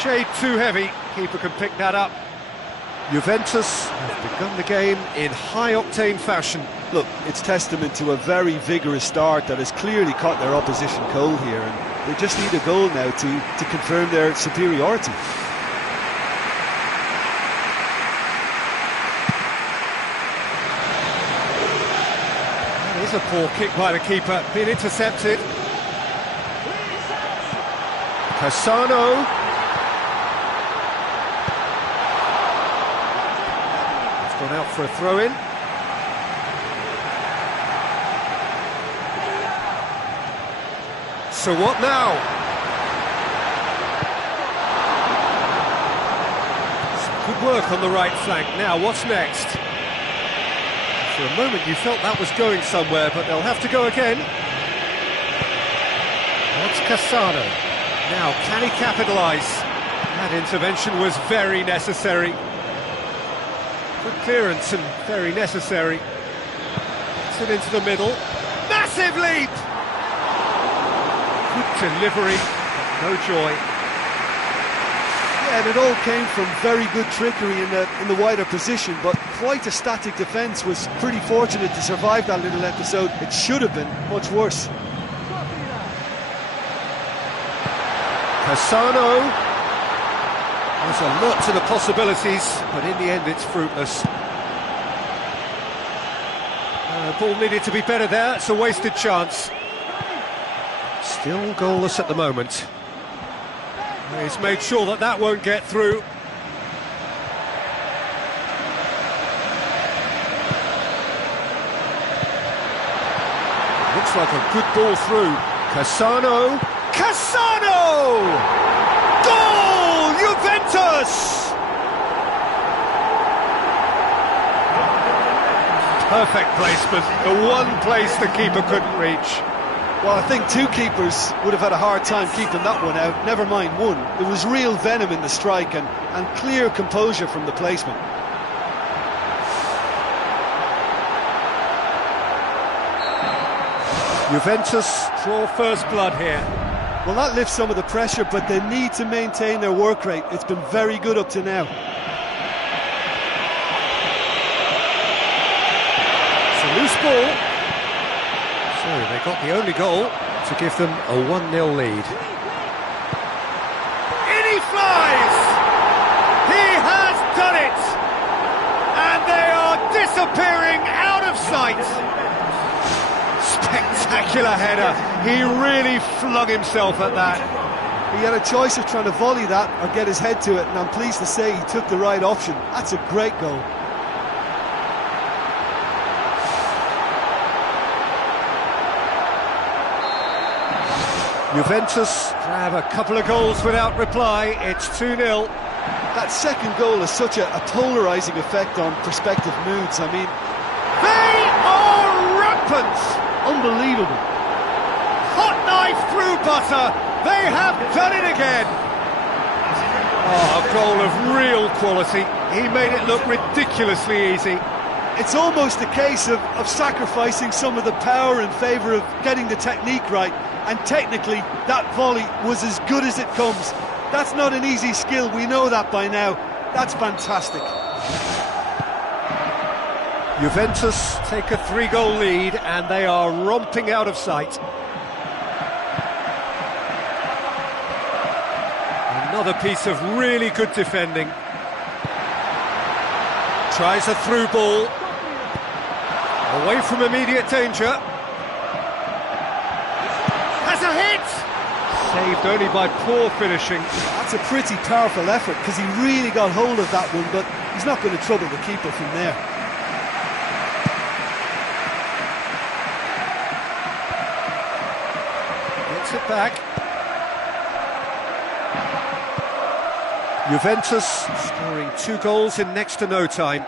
Shade too heavy. Keeper can pick that up. Juventus have begun the game in high-octane fashion. Look, it's testament to a very vigorous start that has clearly caught their opposition cold here, and they just need a goal now to confirm their superiority. That is a poor kick by the keeper, being intercepted. Cassano. It's gone out for a throw-in. So what now? Some good work on the right flank. Now, what's next? For a moment you felt that was going somewhere, but they'll have to go again. That's Cassano. Now, can he capitalise? That intervention was very necessary. Good clearance and very necessary. Gets it into the middle. Massive leap! Good delivery, no joy. Yeah, and it all came from very good trickery in the wider position, but quite a static defence. Was pretty fortunate to survive that little episode. It should have been much worse. Cassano. There's a lot to the possibilities, but in the end it's fruitless. Ball needed to be better there. It's a wasted chance. Still goalless at the moment. He's made sure that that won't get through. Looks like a good ball through. Cassano. Cassano! Goal! Juventus! Perfect placement. The one place the keeper couldn't reach. Well, I think two keepers would have had a hard time keeping that one out, never mind one. There was real venom in the strike and clear composure from the placement. Juventus draw first blood here. Well, that lifts some of the pressure, but they need to maintain their work rate. It's been very good up to now. It's a loose ball. So they got the only goal to give them a 1-0 lead. In he flies! He has done it! And they are disappearing out of sight! Spectacular header. He really flung himself at that. He had a choice of trying to volley that or get his head to it, and I'm pleased to say he took the right option. That's a great goal. Juventus have a couple of goals without reply. It's 2-0. That second goal has such a polarising effect on prospective moods. I mean, they are rampant! Unbelievable. Hot knife through butter. They have done it again. Oh, a goal of real quality. He made it look ridiculously easy. It's almost a case of sacrificing some of the power in favour of getting the technique right. And technically, that volley was as good as it comes. That's not an easy skill, we know that by now. That's fantastic. Juventus take a 3-goal lead and they are romping out of sight. Another piece of really good defending. Tries a through ball. Away from immediate danger. Has a hit! Saved only by poor finishing. That's a pretty powerful effort because he really got hold of that one, but he's not going to trouble the keeper from there. Gets it back. Juventus scoring 2 goals in next to no time.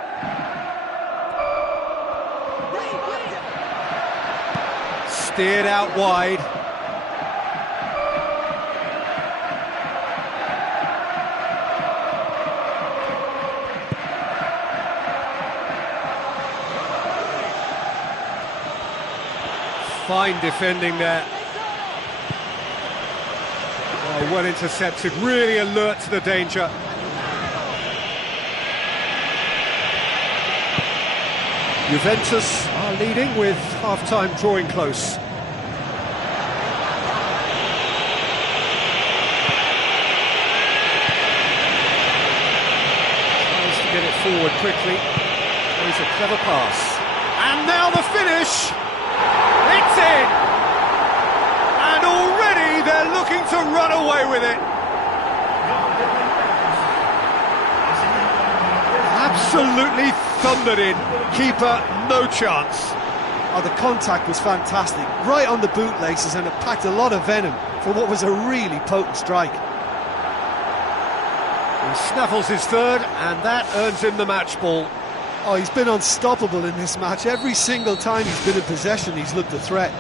Steered out wide. Fine defending there. Oh, well intercepted, really alert to the danger. Juventus are leading with half-time drawing close. Tries to get it forward quickly. There's a clever pass. And now the finish! It's in! And already they're looking to run away with it. Absolutely thundered in. Keeper, no chance. Oh, the contact was fantastic. Right on the bootlaces, and it packed a lot of venom for what was a really potent strike. He snaffles his third, and that earns him the match ball. Oh, he's been unstoppable in this match. Every single time he's been in possession, he's looked a threat.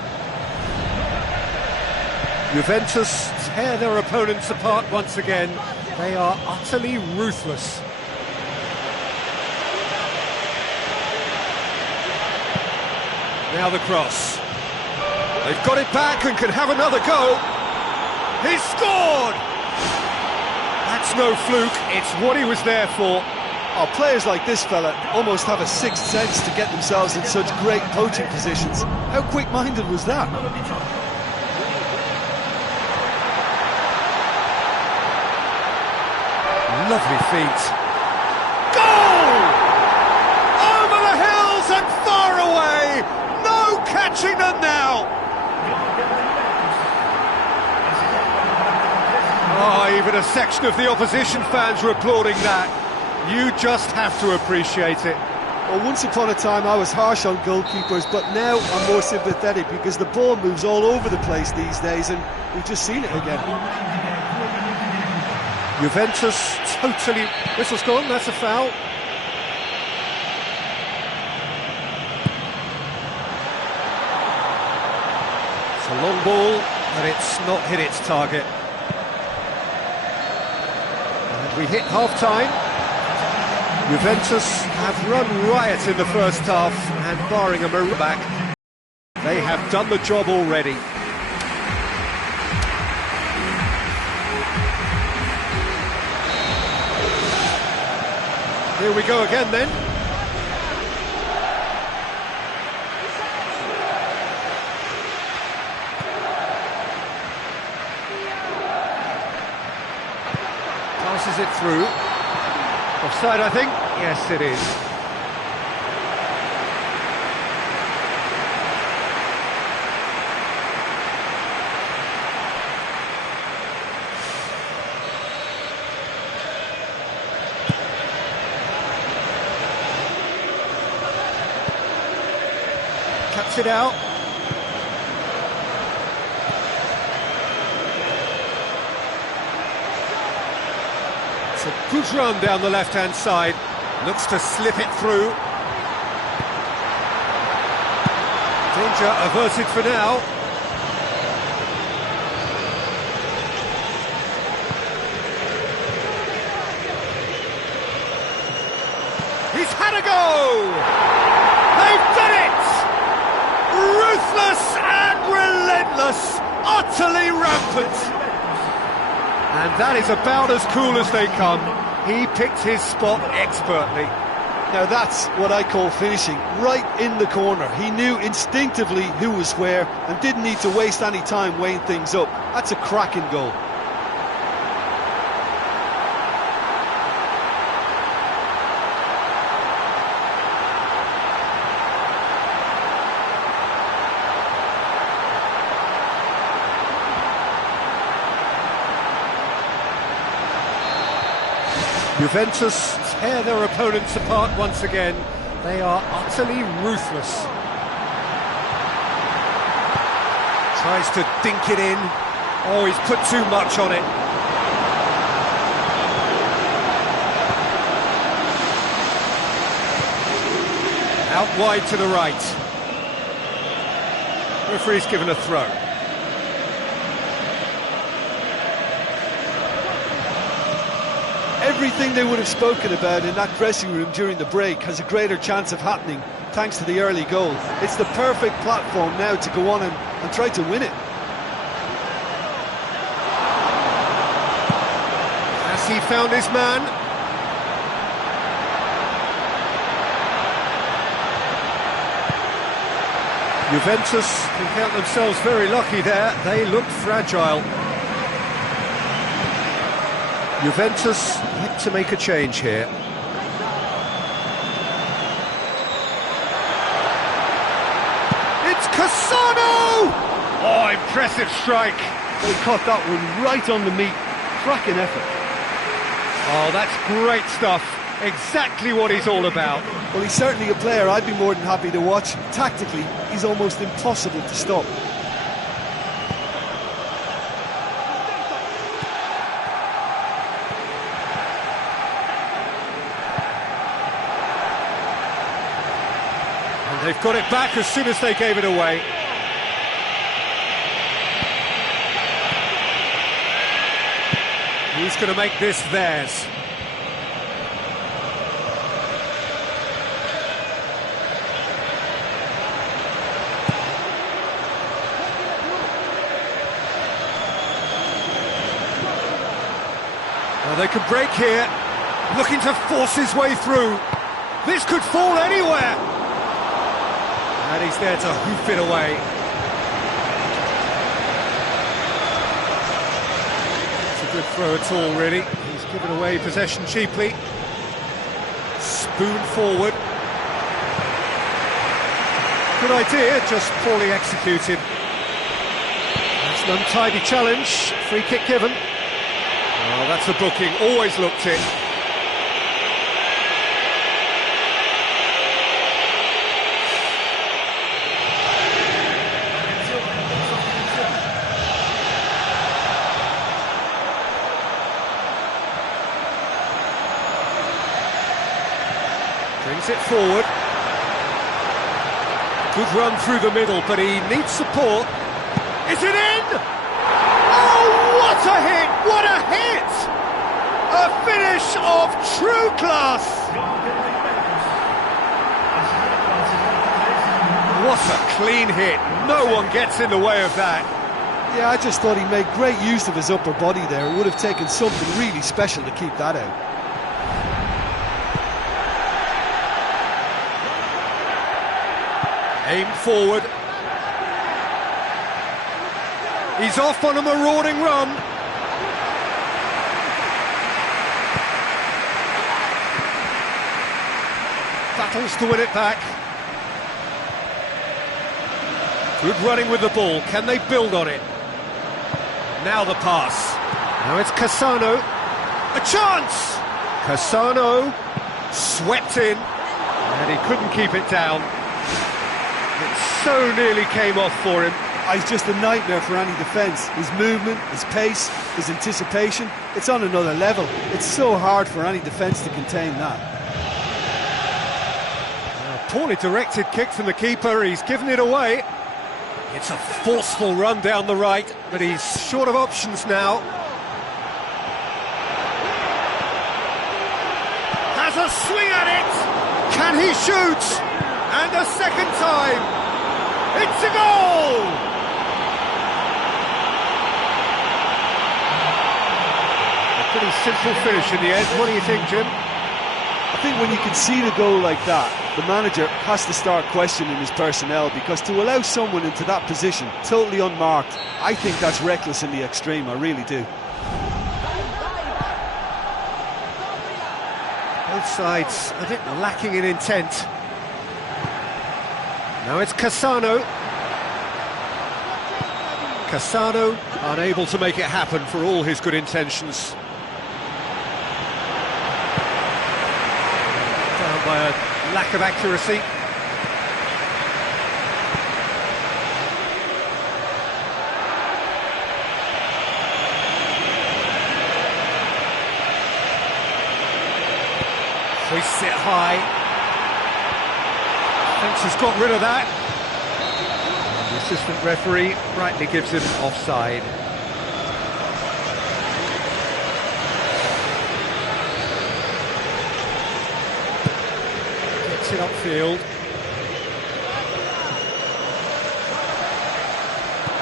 Juventus tear their opponents apart once again. They are utterly ruthless. Now the cross. They've got it back and can have another go. He's scored! That's no fluke, it's what he was there for. Oh, players like this fella almost have a sixth sense to get themselves in such great poaching positions. How quick-minded was that? Lovely feet. Goal! Over the hills and far away! No catching them now! Oh, even a section of the opposition fans were applauding that. You just have to appreciate it. Well, once upon a time I was harsh on goalkeepers, but now I'm more sympathetic because the ball moves all over the place these days, and we've just seen it again. Juventus totally... Whistle's gone, that's a foul. It's a long ball, but it's not hit its target. And we hit half-time. Juventus have run riot in the first half, and barring a mirror back, they have done the job already. Here we go again then. Passes it through. Offside, I think. Yes, it is. Cuts it out. It's a good run down the left-hand side. Looks to slip it through. Danger averted for now. He's had a go! They've done it! Ruthless and relentless, utterly rampant. And that is about as cool as they come. He picked his spot expertly. Now that's what I call finishing, right in the corner. He knew instinctively who was where and didn't need to waste any time weighing things up. That's a cracking goal. Juventus tear their opponents apart once again. They are utterly ruthless. Tries to dink it in. Oh, he's put too much on it. Out wide to the right. Referee's given a throw. Everything they would have spoken about in that dressing room during the break has a greater chance of happening thanks to the early goal. It's the perfect platform now to go on and try to win it. Has he found his man? Juventus can count themselves very lucky there. They look fragile. Juventus need to make a change here. It's Cassano! Oh, impressive strike. They caught that one right on the meat. Cracking effort. Oh, that's great stuff. Exactly what he's all about. Well, he's certainly a player I'd be more than happy to watch. Tactically, he's almost impossible to stop. They've got it back as soon as they gave it away. Who's going to make this theirs? Well, they could break here, looking to force his way through. This could fall anywhere. And he's there to hoof it away. It's a good throw at all, really. He's given away possession cheaply. Spoon forward. Good idea, just poorly executed. That's an untidy challenge. Free kick given. Oh, that's a booking. Always looked it. Brings it forward. Good run through the middle, but he needs support. Is it in? Oh, what a hit! What a hit! A finish of true class! What a clean hit. No one gets in the way of that. Yeah, I just thought he made great use of his upper body there. It would have taken something really special to keep that out. Aimed forward. He's off on a marauding run. Battles to win it back. Good running with the ball. Can they build on it? Now the pass. Now it's Cassano. A chance! Cassano swept in, and he couldn't keep it down. It so nearly came off for him. He's just a nightmare for any defence. His movement, his pace, his anticipation, it's on another level. It's so hard for any defence to contain that. A poorly directed kick from the keeper, he's given it away. It's a forceful run down the right, but he's short of options now. Has a swing at it! Can he shoot? And a second time! It's a goal! Pretty simple finish in the end. What do you think, Jim? I think when you can see the goal like that, the manager has to start questioning his personnel, because to allow someone into that position, totally unmarked, I think that's reckless in the extreme, I really do. Both sides a bit lacking in intent. Now it's Cassano. Cassano unable to make it happen for all his good intentions. Down by a lack of accuracy. Hoists it high. Defence has got rid of that. And the assistant referee rightly gives him offside. Gets it upfield.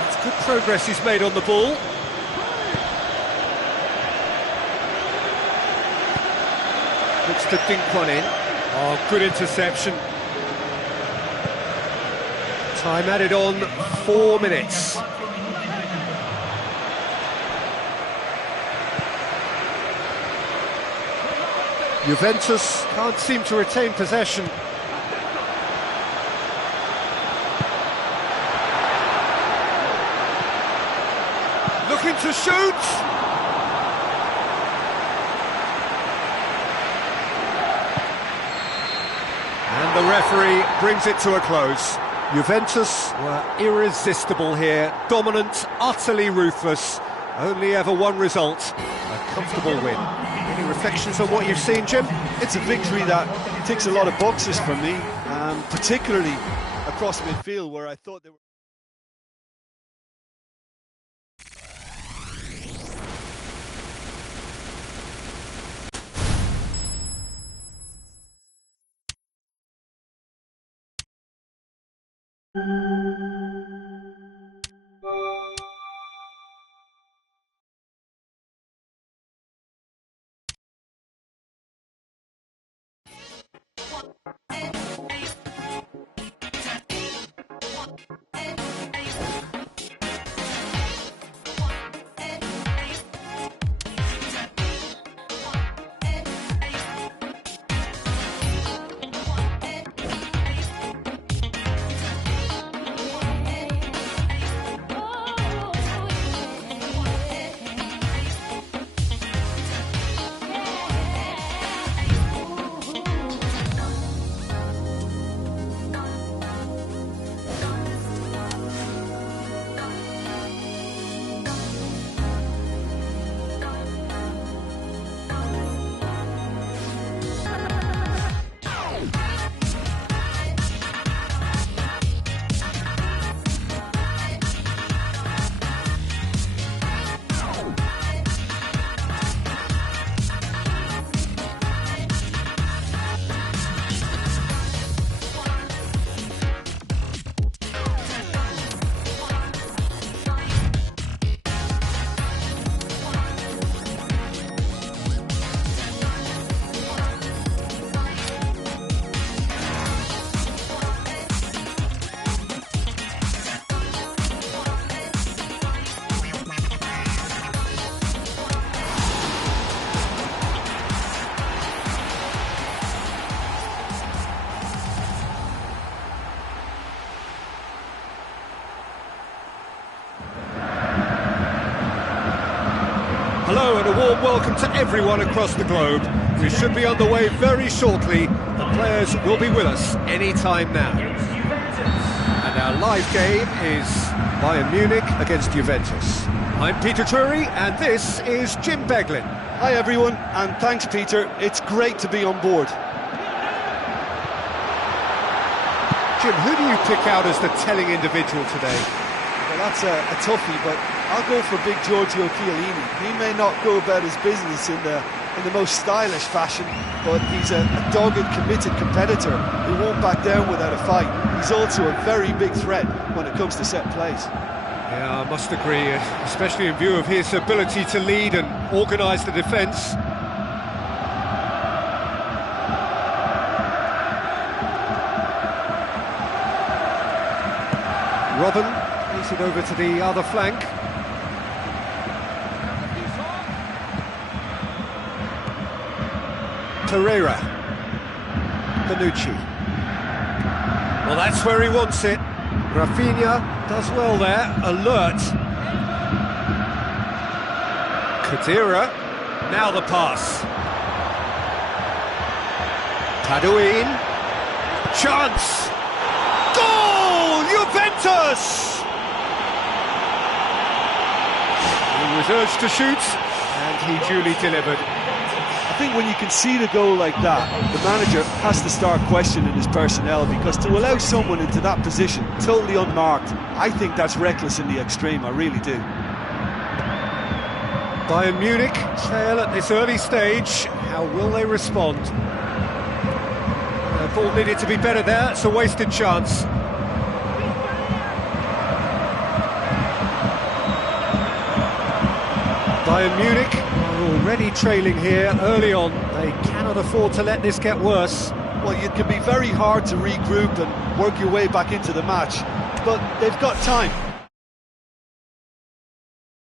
That's good progress he's made on the ball. Looks to dink one in. Oh, good interception. Time added on, 4 minutes. Juventus can't seem to retain possession. Looking to shoot! And the referee brings it to a close. Juventus were irresistible here, dominant, utterly ruthless. Only ever one result, a comfortable win. Any reflections on what you've seen, Jim? It's a victory that ticks a lot of boxes for me, particularly across midfield, where I thought they were... Hello and a warm welcome to everyone across the globe. We should be on the way very shortly. The players will be with us any time now. Our live game is Bayern Munich against Juventus. I'm Peter Drury, and this is Jim Beglin. Hi everyone, and thanks Peter, it's great to be on board. Jim, who do you pick out as the telling individual today? Well, that's a toughie, but I'll go for big Giorgio Chiellini. He may not go about his business in the most stylish fashion, but he's a dogged, committed competitor who won't back down without a fight. He's also a very big threat when it comes to set plays. Yeah, I must agree, especially in view of his ability to lead and organise the defence. Robben plays it over to the other flank. Pereira. Bonucci. Well, that's where he wants it. Rafinha does well there, alert. Khedira, now the pass. Tadouin, chance! Goal! Juventus! He was urged to shoot, and he duly delivered. I think when you can see the goal like that, the manager has to start questioning his personnel, because to allow someone into that position, totally unmarked, I think that's reckless in the extreme, I really do. Bayern Munich trail at this early stage. How will they respond? The ball needed to be better there, it's a wasted chance. Bayern Munich are already trailing here early on. They cannot afford to let this get worse. Well, it can be very hard to regroup and work your way back into the match, but they've got time.